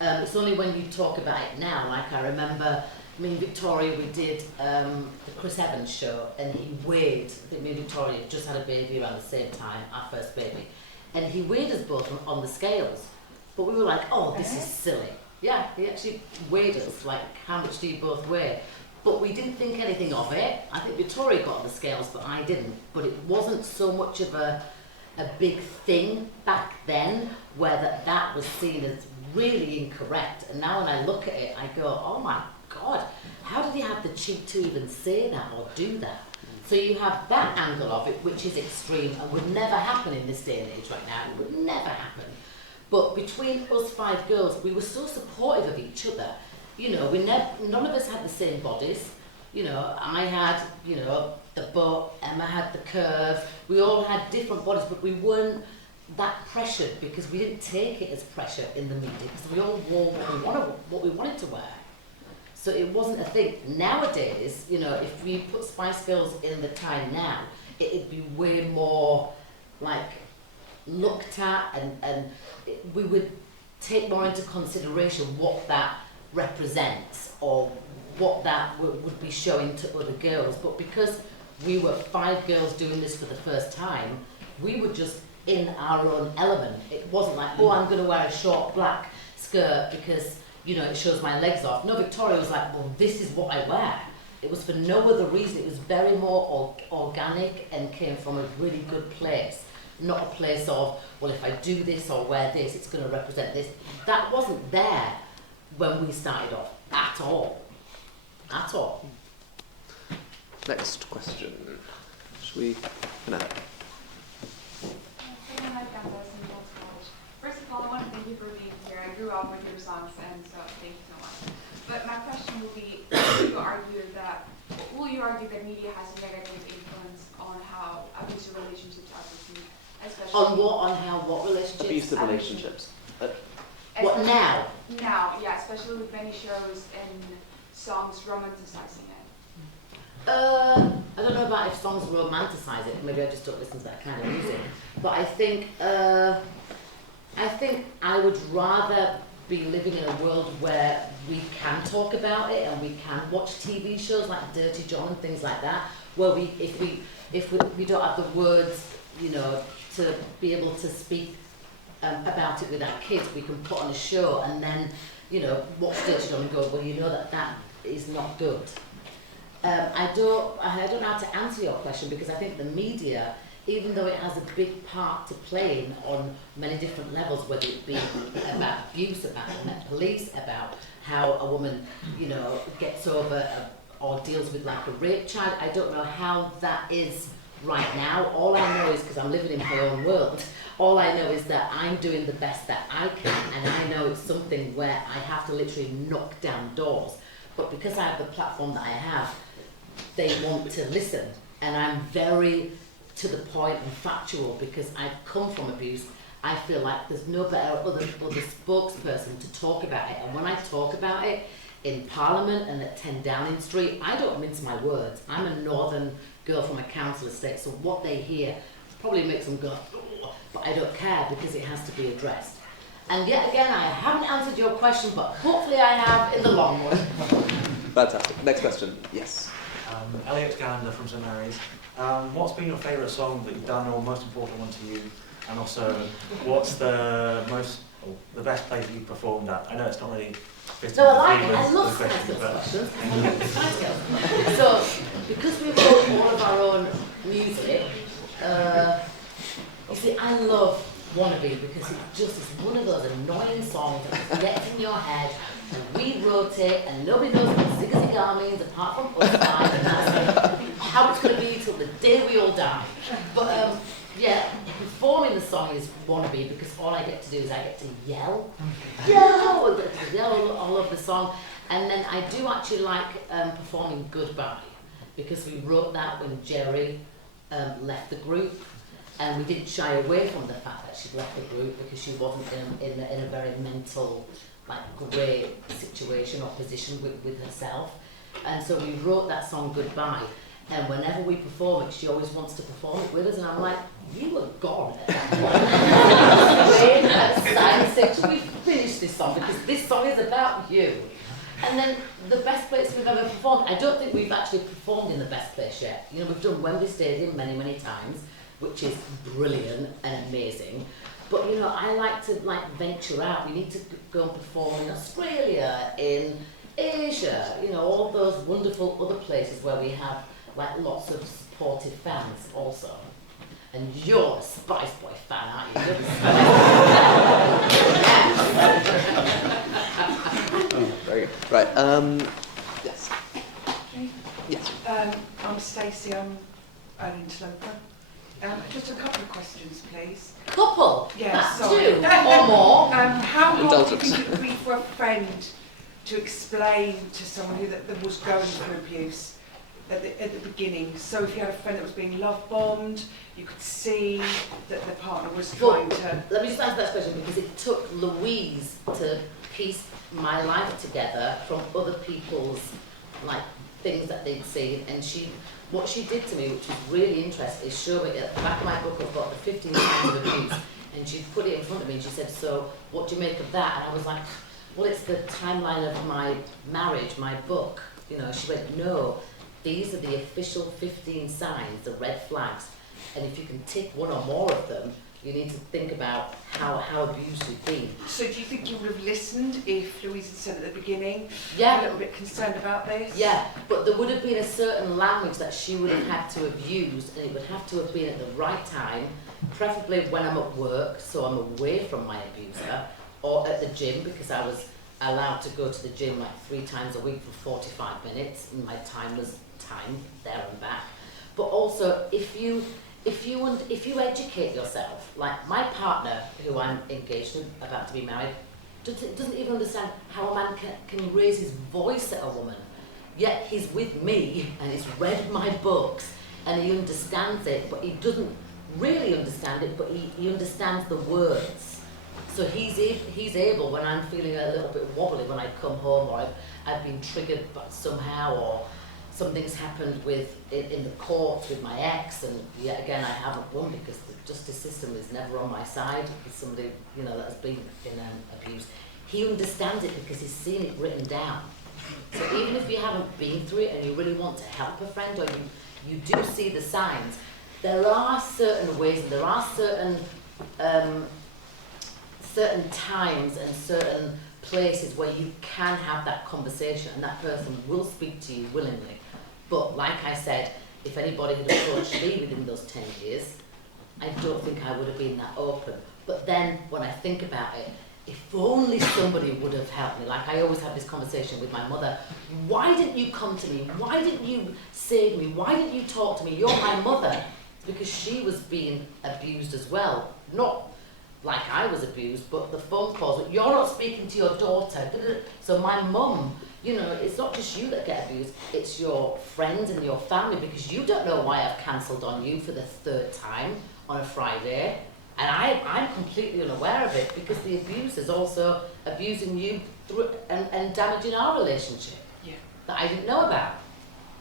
It's only when you talk about it now, like I remember me and Victoria, we did the Chris Evans show, and he weighed, I think me and Victoria just had a baby around the same time, our first baby, and he weighed us both on the scales, but we were like, oh, this is silly. Yeah, he actually weighed us, like, how much do you both weigh? But we didn't think anything of it. I think Victoria got on the scales, but I didn't. But it wasn't so much of a big thing back then, where that was seen as really incorrect. And now when I look at it, I go, oh my God, how did he have the cheek to even say that or do that? So you have that angle of it, which is extreme and would never happen in this day and age right now. It would never happen. But between us 5 girls, we were so supportive of each other. None of us had the same bodies. I had, the butt, Emma had the curve. We all had different bodies, but we weren't that pressured because we didn't take it as pressure in the media, because we all wore what we wanted to wear. So it wasn't a thing. Nowadays, if we put Spice Girls in the time now, it'd be way more like looked at, and we would take more into consideration what that represents or what that would be showing to other girls. But because we were 5 girls doing this for the first time, we were just in our own element. It wasn't like, oh, I'm going to wear a short black skirt because it shows my legs off. No, Victoria was like, well, this is what I wear. It was for no other reason. It was very more organic and came from a really good place. not a place of, well, if I do this or wear this, it's going to represent this. That wasn't there when we started off, at all. At all. Next question. Should we? No. First of all, I want to thank you for being here. I grew up with your songs, and so thank you so much. But my question will be, will you argue that media has a negative influence on how abusive relationships are perceived? Especially On what? On how? What relationships? Abusive relationships. What now? Now, yeah, especially with many shows and songs romanticizing it. I don't know about if songs romanticise it. Maybe I just don't listen to that kind of music. But I think I would rather be living in a world where we can talk about it and we can watch TV shows like Dirty John and things like that, where if we don't have the words, you know, to be able to speak about it with our kids, we can put on a show and then, you know, watch Dirty John and go, well, you know that is not good. I don't know how to answer your question, because I think the media, even though it has a big part to play in on many different levels, whether it be about abuse, about police, about how a woman, you know, gets over or deals with like a rape child, I don't know how that is right now. All I know is, because I'm living in my own world, all I know is that I'm doing the best that I can, and I know it's something where I have to literally knock down doors. But because I have the platform that I have, they want to listen, and I'm very to the point and factual, because I've come from abuse. I feel like there's no better other spokesperson to talk about it, and when I talk about it in Parliament and at 10 Downing Street, I don't mince my words. I'm a northern girl from a council estate, so what they hear probably makes them go, oh, but I don't care, because it has to be addressed. And yet again, I haven't answered your question, but hopefully I have in the long run. Fantastic. Next question. Yes. Elliot Gander from St Mary's. What's been your favourite song that you've done, or most important one to you? And also, what's the best place that you've performed at? I know it's not really fitting No, I like it. with I love the question, questions. So, because we wrote all of our own music, you see, I love Wannabe, because it just is one of those annoying songs that gets in your head, and we wrote it, and nobody knows what Zigga Zigga means apart from us five, and that's how it's going to be till the day we all die. But yeah, performing the song is Wannabe, because all I get to do is I get to yell, yell all over the song, and then I do actually like performing Goodbye, because we wrote that when Jerry left the group. And we didn't shy away from the fact that she'd left the group, because she wasn't in a very mental, like, great situation or position with herself. And so we wrote that song Goodbye. And whenever we perform it, she always wants to perform it with us. And I'm like, you were gone at that point. Should we finish this song? Because this song is about you. And then the best place we've ever performed, I don't think we've actually performed in the best place yet. You know, we've done Wembley Stadium many, many times, which is brilliant and amazing. But, you know, I like to, like, venture out. We need to go and perform in Australia, in Asia, you know, all those wonderful other places where we have, like, lots of supportive fans also. And you're a Spice Boy fan, aren't you? You're the Spice Boy. Very good. Right. Yes. Yes. I'm Stacey. I'm an interloper. Just a couple of questions, please. Couple? Yes, That's sorry. 2 or more. How hard do you think it would be for a friend to explain to someone that was going through abuse at the beginning? So if you had a friend that was being love bombed, you could see that the partner was trying to... Let me just answer that question, because it took Louise to piece my life together from other people's, like, things that they'd seen, and what she did to me, which was really interesting, is show me at the back of my book I've got the 15 signs of abuse, and she put it in front of me and she said, so what do you make of that? And I was like, well, it's the timeline of my marriage, my book. You know, she went, no, these are the official 15 signs, the red flags, and if you can tick one or more of them, you need to think about how abused you've been. So do you think you would have listened if Louise had said at the beginning, yeah, a little bit concerned about this? Yeah, but there would have been a certain language that she would have had to have used, and it would have to have been at the right time, preferably when I'm at work, so I'm away from my abuser, or at the gym, because I was allowed to go to the gym like 3 times a week for 45 minutes, and my time was time there and back. But also, if you educate yourself, like my partner, who I'm engaged to, about to be married, doesn't even understand how a man can raise his voice at a woman. Yet he's with me and he's read my books and he understands it, but he doesn't really understand it, but he understands the words. So he's able, when I'm feeling a little bit wobbly when I come home, or I've been triggered somehow, or something's happened in the courts with my ex, and yet again I haven't won because the justice system is never on my side. It's somebody, you know, that has been abused. He understands it because he's seen it written down. So even if you haven't been through it and you really want to help a friend, or you do see the signs, there are certain ways and there are certain times and certain places where you can have that conversation and that person will speak to you willingly. But like I said, if anybody had approached me within those 10 years, I don't think I would have been that open. But then when I think about it, if only somebody would have helped me. Like I always have this conversation with my mother. Why didn't you come to me? Why didn't you save me? Why didn't you talk to me? You're my mother. It's because she was being abused as well. Not like I was abused, but the phone calls, you're not speaking to your daughter. So my mum, you know, it's not just you that get abused, it's your friends and your family, because you don't know why I've cancelled on you for the 3rd time on a Friday. And I'm completely unaware of it because the abuser's also abusing you through and damaging our relationship that I didn't know about.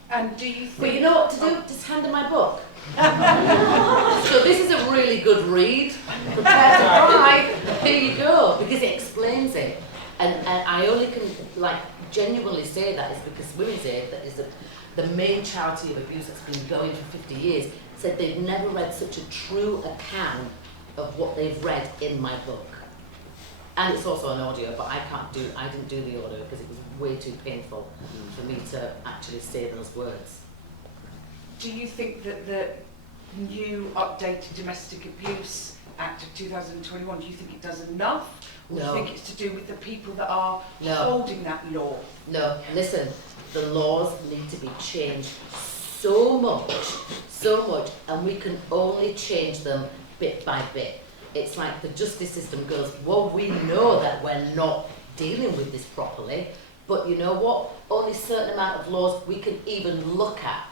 And do you think... But you know what to do? Just hand in my book. So this is a really good read. Prepare to cry. Here you go, because it explains it. And I only can genuinely say that is because Women's Aid, that is the main charity of abuse that's been going for 50 years, said they've never read such a true account of what they've read in my book. And it's also an audio, but I didn't do the audio because it was way too painful for me to actually say those words. Do you think that the new updated Domestic Abuse Act of 2021, do you think it does enough? Or do you think it's to do with the people that are holding that law? No, listen, the laws need to be changed so much, and we can only change them bit by bit. It's like the justice system goes, well, we know that we're not dealing with this properly, but you know what? Only a certain amount of laws we can even look at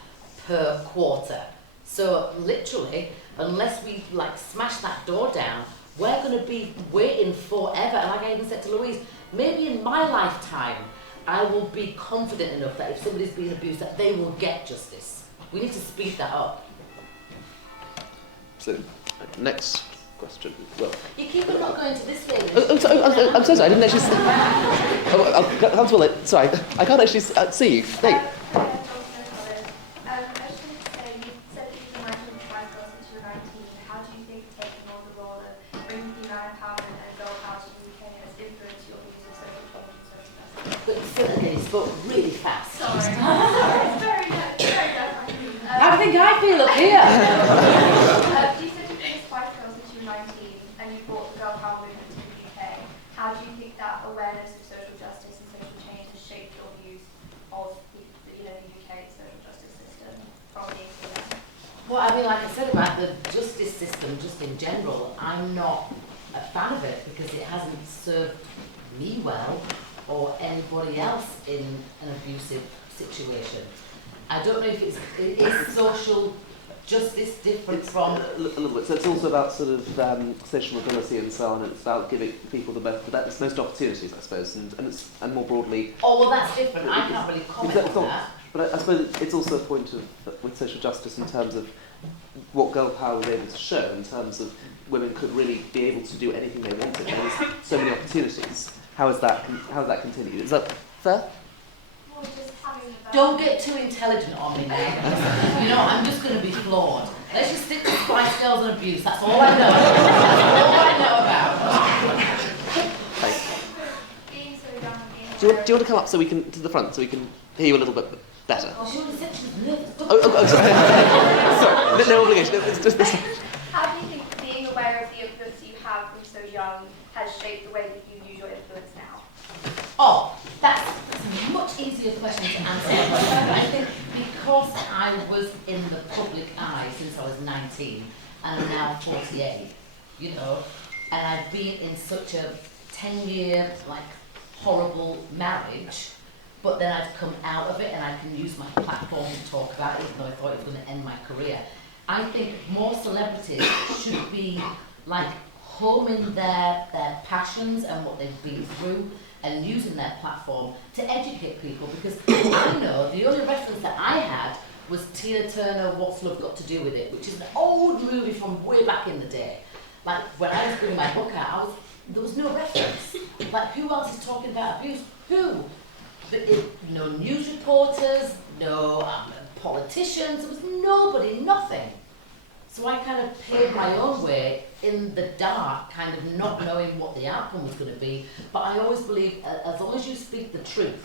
per quarter. So literally, unless we smash that door down, we're going to be waiting forever. And like I even said to Louise, maybe in my lifetime, I will be confident enough that if somebody's being abused, that they will get justice. We need to speed that up. So, next question. Well, You keep on not going to this lady. I'm so sorry, I didn't actually see. Hans Willett, sorry, I can't actually see you. There you go. I just wanted to say, you said that you've been working with Spice Girls since you were 19. How do you think taking on the role of bringing female empowerment and girl power to the UK has influenced your views of social change and social justice? But you said again, you spoke really fast. Sorry. It's very definitely. How do you think I feel up here? You said you've been with Spice Girls since you were 19 and you brought the girl power movement to the UK. How do you think that awareness of social justice and social change has shaped your views of the UK social justice system from being here? Well, I mean, like I said about the justice system, just in general, I'm not a fan of it because it hasn't served me well or anybody else in an abusive situation. I don't know if is social justice different from... A little bit. So it's also about sort of social mobility and so on, and it's about giving people the most opportunities, I suppose, and more broadly... Oh, well, that's different. I can't really comment on that. But I suppose it's also a point with social justice in terms of what girl power was able to show, in terms of women could really be able to do anything they wanted. And there's so many opportunities. How has that continued? Is that fair? Well, just having the Don't get too intelligent on me now. You know, I'm just going to be flawed. Let's just stick to Spice Girls and abuse. That's all I know. That's all I know about. being so young and being Do you want to come up so we can to the front so we can hear you a little bit better? Oh, she was nervous. Oh, sorry. Sorry, no obligation. It's just this. How do you think easier question to answer. I think because I was in the public eye since I was 19 and I'm now 48, you know, and I've been in such a 10-year, like, horrible marriage, but then I've come out of it and I can use my platform to talk about it, even though I thought it was going to end my career. I think more celebrities should be, like, homing their passions and what they've been through and using their platform to educate people, because I know the only reference that I had was Tina Turner, What's Love Got to Do With It, which is an old movie from way back in the day. Like, when I was putting my book out, there was no reference. Like, who else is talking about abuse? Who? No news reporters, no politicians, there was nobody, nothing. So I kind of paved my own way in the dark, kind of not knowing what the outcome was going to be. But I always believe, as long as you speak the truth,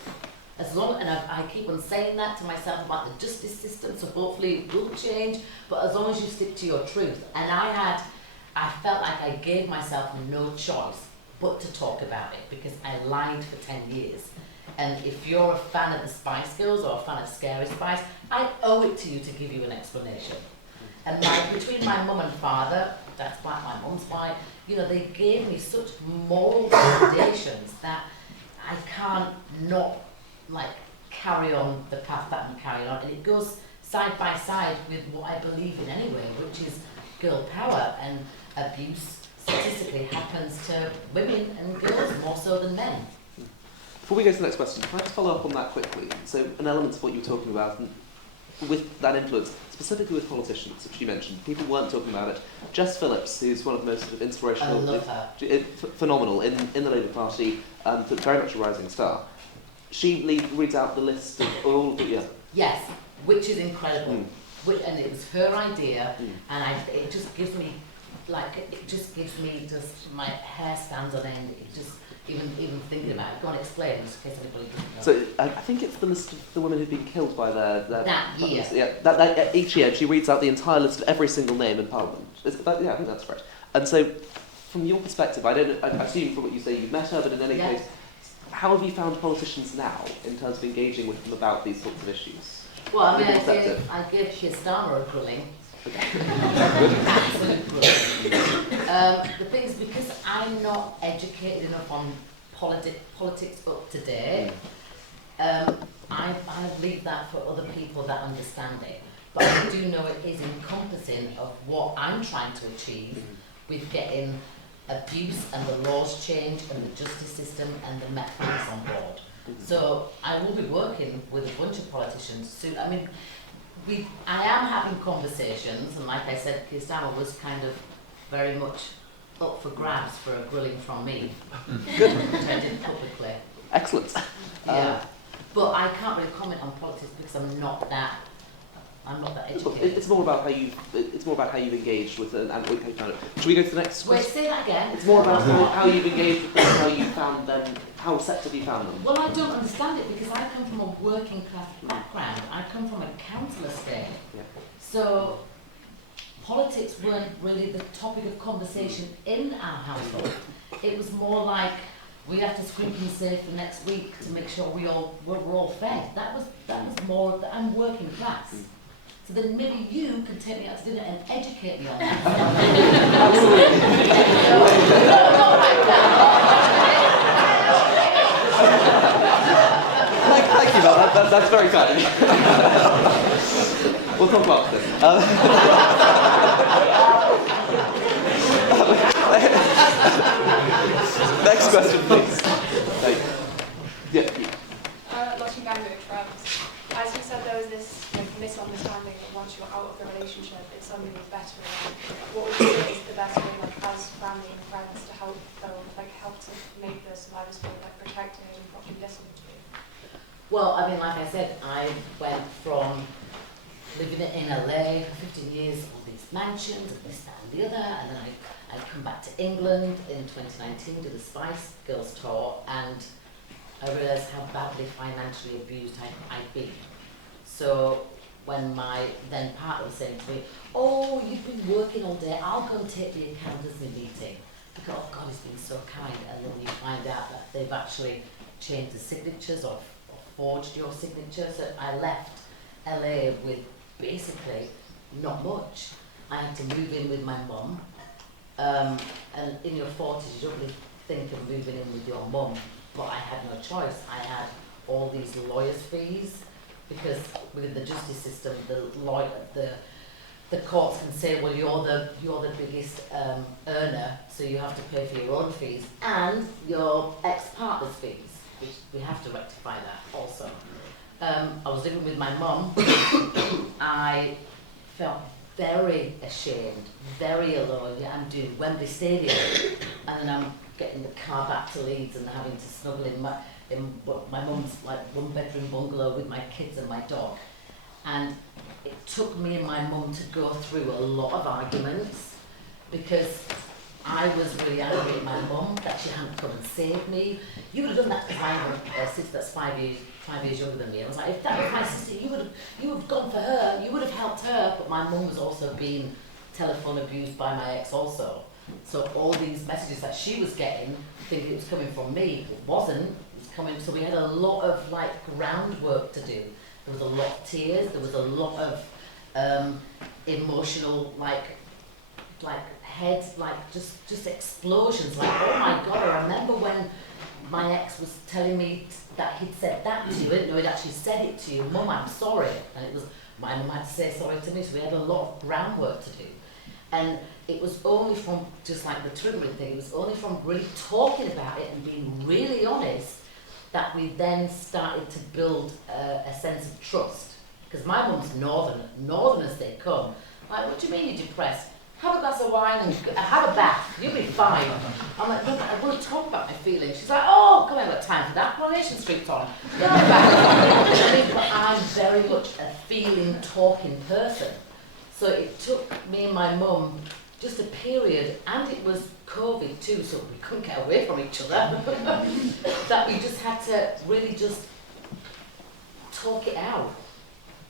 as long, and I keep on saying that to myself about the justice system, so hopefully it will change, but as long as you stick to your truth. And I felt like I gave myself no choice but to talk about it, because I lied for 10 years. And if you're a fan of the Spice Girls or a fan of Scary Spice, I owe it to you to give you an explanation. And between my mum and father, that's why my mum's white, you know, they gave me such moral foundations that I can't not, like, carry on the path that I'm carrying on. And it goes side by side with what I believe in anyway, which is girl power, and abuse statistically happens to women and girls more so than men. Before we go to the next question, can I just follow up on that quickly? So, an element of what you were talking about, and with that influence, specifically with politicians, which you mentioned, people weren't talking about it. Jess Phillips, who's one of the most sort of inspirational, I love her. Phenomenal in the Labour Party, very much a rising star. She reads out the list of all of the, yeah. Yes, which is incredible. And it was her idea, and it just gives me, like, just my hair stands on end. It just, even thinking about it. Go on, explain, just in case anybody doesn't know. So I think it's the list of the women who've been killed by their that year. Yeah, that each year she reads out the entire list of every single name in Parliament. Yeah, I think that's correct. And so, from your perspective, I assume from what you say you've met her, but in any case, how have you found politicians now in terms of engaging with them about these sorts of issues? Well, I mean, I gave Keir Starmer a grilling. Absolute grilling. The thing is, because I'm not educated enough on politics up to date, I leave that for other people that understand it. But I do know it is encompassing of what I'm trying to achieve with getting abuse and the laws changed and the justice system and the mechanisms on board. So I will be working with a bunch of politicians soon. I mean, I am having conversations, and like I said, Keir Starmer was kind of very much up for grabs for a grilling from me, Good. which I did publicly. Excellent. Yeah, but I can't really comment on politics because I'm not that educated. It's more about how you've engaged with and how you found it. Should we go to the next Wait, question? say that again. It's more about how you've engaged with them, how you found them, how receptive you found them. Well, I don't understand it because I come from a working class background. I come from a council estate. Yeah. So politics weren't really the topic of conversation in our household. It was more like we have to scrimp and save for next week to make sure we're all fed. That was more of the, I'm working class. So then maybe you can take me out to dinner and educate me on that. Thank you, Mel. That's very kind. We'll talk about this. Next question, please. As you said, there was this misunderstanding that once you're out of the relationship, it's suddenly better. What would you say is the best way, like, as family and friends, to help to make the survivors feel like protected and properly listened to? Well, I mean, like I said, I went from living in LA for 15 years, all these mansions, and this, that, and the other, and then I come back to England in 2019, did the Spice Girls tour, and I realised how badly financially abused I'd been. So when my then partner was saying to me, "Oh, you've been working all day, I'll go and take the accountancy meeting." I go, "Oh God, he's been so kind," and then you find out that they've actually changed the signatures of forged your signature. So I left LA with basically not much. I had to move in with my mum. And in your 40s, you don't really think of moving in with your mum, but I had no choice. I had all these lawyers' fees, because within the justice system, the courts can say, well, you're the biggest earner, so you have to pay for your own fees and your ex-partner's fees, which we have to rectify that also. I was living with my mum. I felt very ashamed, very alone. Yeah, I'm doing Wembley Stadium, and then I'm getting the car back to Leeds and having to snuggle in my mum's like one-bedroom bungalow with my kids and my dog. And it took me and my mum to go through a lot of arguments, because I was really angry at my mum that she hadn't come and saved me. You would have done that, because I have a sister that's 5 years younger than me. I was like, if that was my sister, you would have gone for her, you would have helped her. But my mum was also being telephone abused by my ex also. So all these messages that she was getting, thinking it was coming from me, it wasn't. It was coming. So we had a lot of like groundwork to do. There was a lot of tears. There was a lot of emotional heads, just explosions. Like, oh my God! I remember when my ex was telling me that he'd said that to you. I didn't know he'd actually said it to you. Mum, I'm sorry. And it was my mum had to say sorry to me. So we had a lot of groundwork to do. And it was only from, just like the triggering thing, it was only from really talking about it and being really honest that we then started to build a sense of trust. Because my mum's northern as they come. Like, what do you mean you're depressed? Have a glass of wine and have a bath, you'll be fine. I'm like, no, I want to talk about my feelings. She's like, oh, come on, I've got time for that. Coronation Street's on. Go back. But I'm very much a feeling, talking person. So it took me and my mum just a period, and it was COVID too, so we couldn't get away from each other, that we just had to really just talk it out.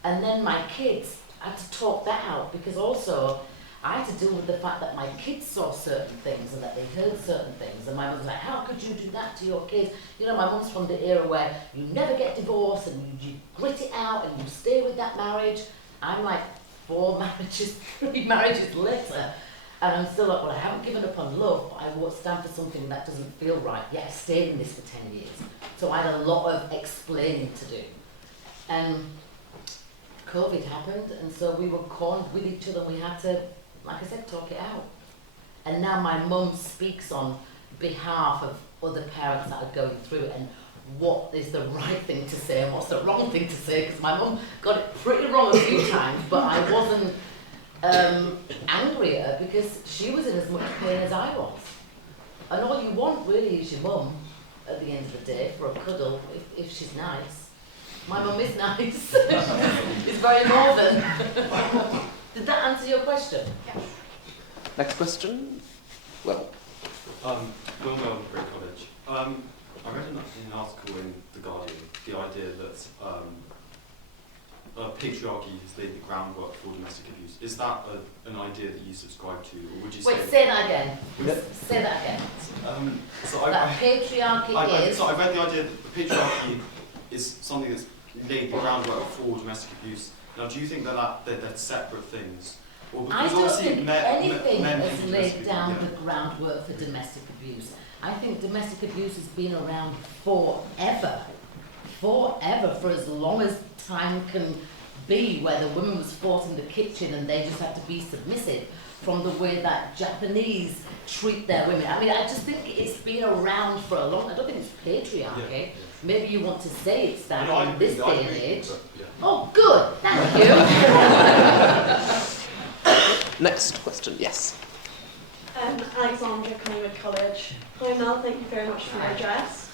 And then my kids had to talk that out, because also I had to deal with the fact that my kids saw certain things and that they heard certain things, and my mum was like, how could you do that to your kids? You know, my mum's from the era where you never get divorced and you grit it out and you stay with that marriage. I'm like 3 marriages later, and I'm still like, well, I haven't given up on love, but I won't stand for something that doesn't feel right. Yet I stayed in this for 10 years. So I had a lot of explaining to do. And COVID happened, and so we were cornered with each other, and we had to, like I said, talk it out. And now my mum speaks on behalf of other parents that are going through it, and what is the right thing to say and what's the wrong thing to say, because my mum got it pretty wrong a few times, but I wasn't angry at her, because she was in as much pain as I was. And all you want really is your mum at the end of the day for a cuddle, if she's nice. My mum is nice. It's very northern. Did that answer your question? Yes. Next question. Well. Will Mel B College. I read in an article in The Guardian the idea that patriarchy has laid the groundwork for domestic abuse. Is that an idea that you subscribe to, or would you say... Wait, say that again. Say that again. Patriarchy is... So I read the idea that the patriarchy is something that's laid the groundwork for domestic abuse. Now, do you think that they're separate things? Or I don't think anything men has laid down yeah. the groundwork for domestic abuse. I think domestic abuse has been around forever. Forever, for as long as time can be, where the woman was fought in the kitchen and they just had to be submissive, from the way that Japanese treat their women. I mean, I just think it's been around for a long... I don't think it's patriarchy. Yeah. Maybe you want to say it's that No, in this day and age. Yeah. Oh, good. Thank you. Next question, yes. Alexandra, Collingwood College. Hi Mel, thank you very much for your address.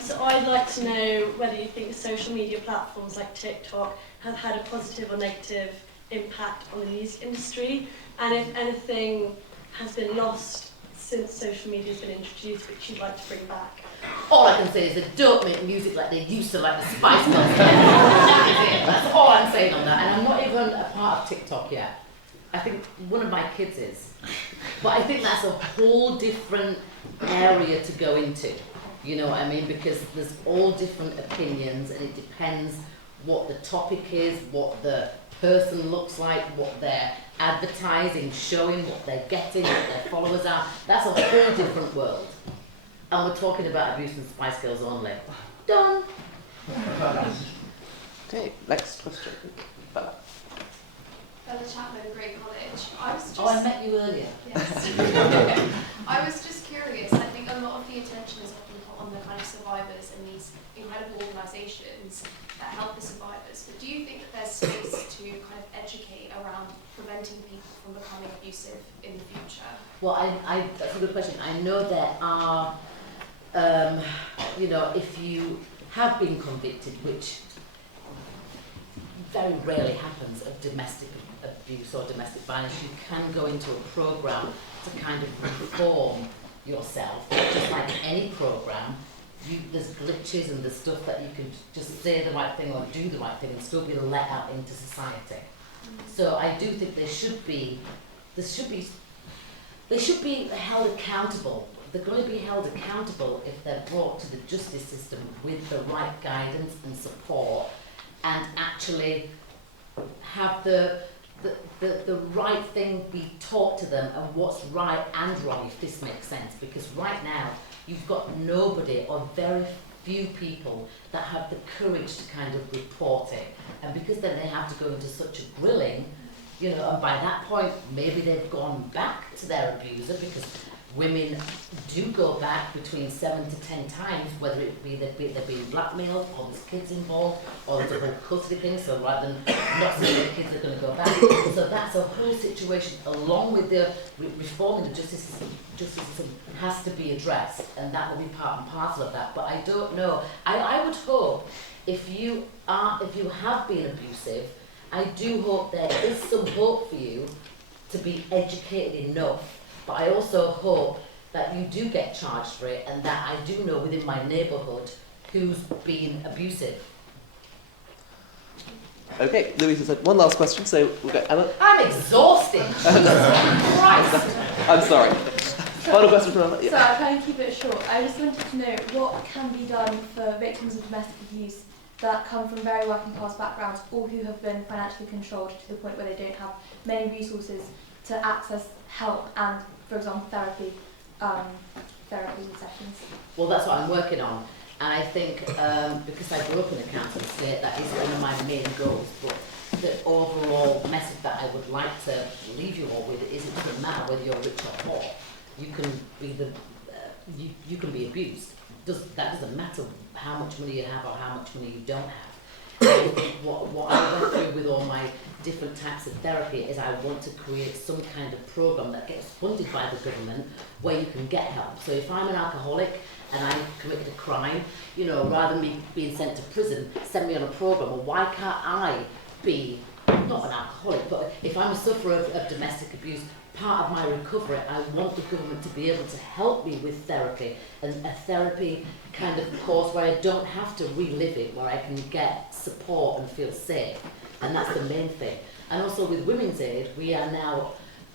So I'd like to know whether you think social media platforms like TikTok have had a positive or negative impact on the music industry, and if anything has been lost since social media has been introduced which you'd like to bring back. All I can say is they don't make music like they used to, like the Spice Girls. That's all I'm saying on that, and I'm not even a part of TikTok yet. I think one of my kids is. But I think that's a whole different area to go into. You know what I mean? Because there's all different opinions, and it depends what the topic is, what the person looks like, what they're advertising, showing, what they're getting, what their followers are. That's a whole different world. And we're talking about abuse and Spice Girls only. Done. Okay, next question. Bella. Bella Chapman, Great College. I was just... Oh, I met you earlier. Yes. I was just curious. I think a lot of the attention is often put on the kind of survivors and these incredible organisations that help the survivors. But do you think that there's space to kind of educate around preventing people from becoming abusive in the future? Well, that's a good question. I know there are, you know, if you have been convicted, which very rarely happens, of domestic abuse or domestic violence, you can go into a programme to kind of reform yourself. Just like any programme, there's glitches and there's stuff that you can just say the right thing or do the right thing and still be let out into society. So I do think they should be held accountable. They're going to be held accountable if they're brought to the justice system with the right guidance and support, and actually have the right thing be taught to them, and what's right and wrong, if this makes sense. Because right now you've got nobody or very few people that have the courage to kind of report it, and because then they have to go into such a grilling, you know, and by that point maybe they've gone back to their abuser, because women do go back between 7 to 10 times, whether it be they're being blackmailed, or there's kids involved, or there's a whole custody thing, so rather than not saying the kids are going to go back. So that's a whole situation, along with the reforming the justice system has to be addressed, and that will be part and parcel of that. But I don't know. I would hope if you have been abusive, I do hope there is some hope for you to be educated enough. But I also hope that you do get charged for it, and that I do know within my neighbourhood who's been abusive. Okay, Louise has had one last question, so we'll go Emma. I'm exhausted. Christ. I'm sorry. Final question from Emma. So I'll try and keep it short. I just wanted to know what can be done for victims of domestic abuse that come from very working class backgrounds, or who have been financially controlled to the point where they don't have many resources to access help and, for example, therapy sessions. Well, that's what I'm working on, and I think because I grew up in a council estate, that is one of my main goals. But the overall message that I would like to leave you all with is it doesn't matter whether you're rich or poor. You can be you can be abused. That doesn't matter how much money you have or how much money you don't have. I think what I went through with all my different types of therapy is I want to create some kind of program that gets funded by the government where you can get help. So if I'm an alcoholic and I committed a crime, you know, rather than me being sent to prison, send me on a program. Well, why can't I be not an alcoholic, but if I'm a sufferer of domestic abuse, part of my recovery, I want the government to be able to help me with therapy, and a therapy kind of course where I don't have to relive it, where I can get support and feel safe, and that's the main thing. And also with Women's Aid, we are now,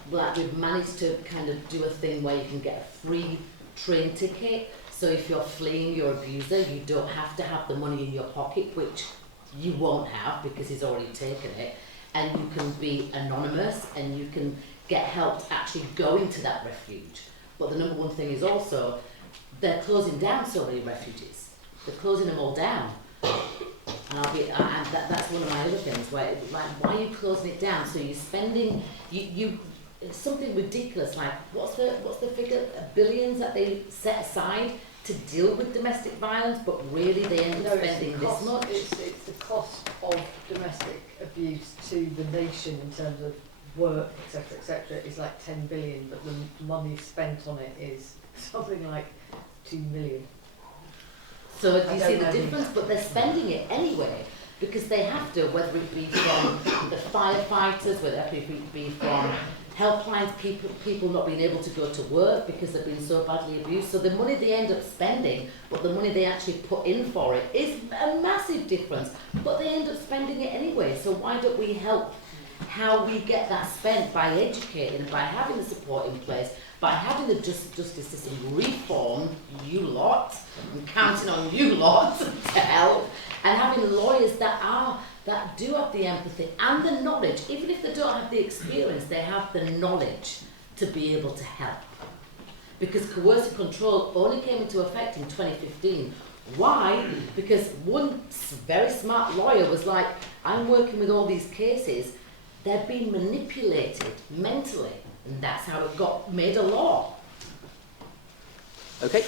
we've managed to kind of do a thing where you can get a free train ticket, so if you're fleeing your abuser, you don't have to have the money in your pocket, which you won't have because he's already taken it, and you can be anonymous and you can get help to actually go into that refuge. But the number one thing is also, they're closing down so many refuges. They're closing them all down. And that's one of my other things, where, like, why are you closing it down? So you're spending, it's something ridiculous, like, what's the figure, billions that they set aside to deal with domestic violence, but really they end up spending this much? It's the cost of domestic abuse to the nation in terms of work, etc., is like 10 billion, but the money spent on it is something like 2 million. So do you see the difference? But they're spending it anyway, because they have to, whether it be from the firefighters, whether it be from helplines, people not being able to go to work because they've been so badly abused. So the money they end up spending, but the money they actually put in for it is a massive difference. But they end up spending it anyway. So why don't we help how we get that spent by educating, by having the support in place, by having the justice system reformed, you lot, and counting on you lot to help, and having lawyers that do have the empathy and the knowledge, even if they don't have the experience, they have the knowledge to be able to help. Because coercive control only came into effect in 2015. Why? Because one very smart lawyer was like, I'm working with all these cases, they're being manipulated mentally, and that's how it got made a law. Okay.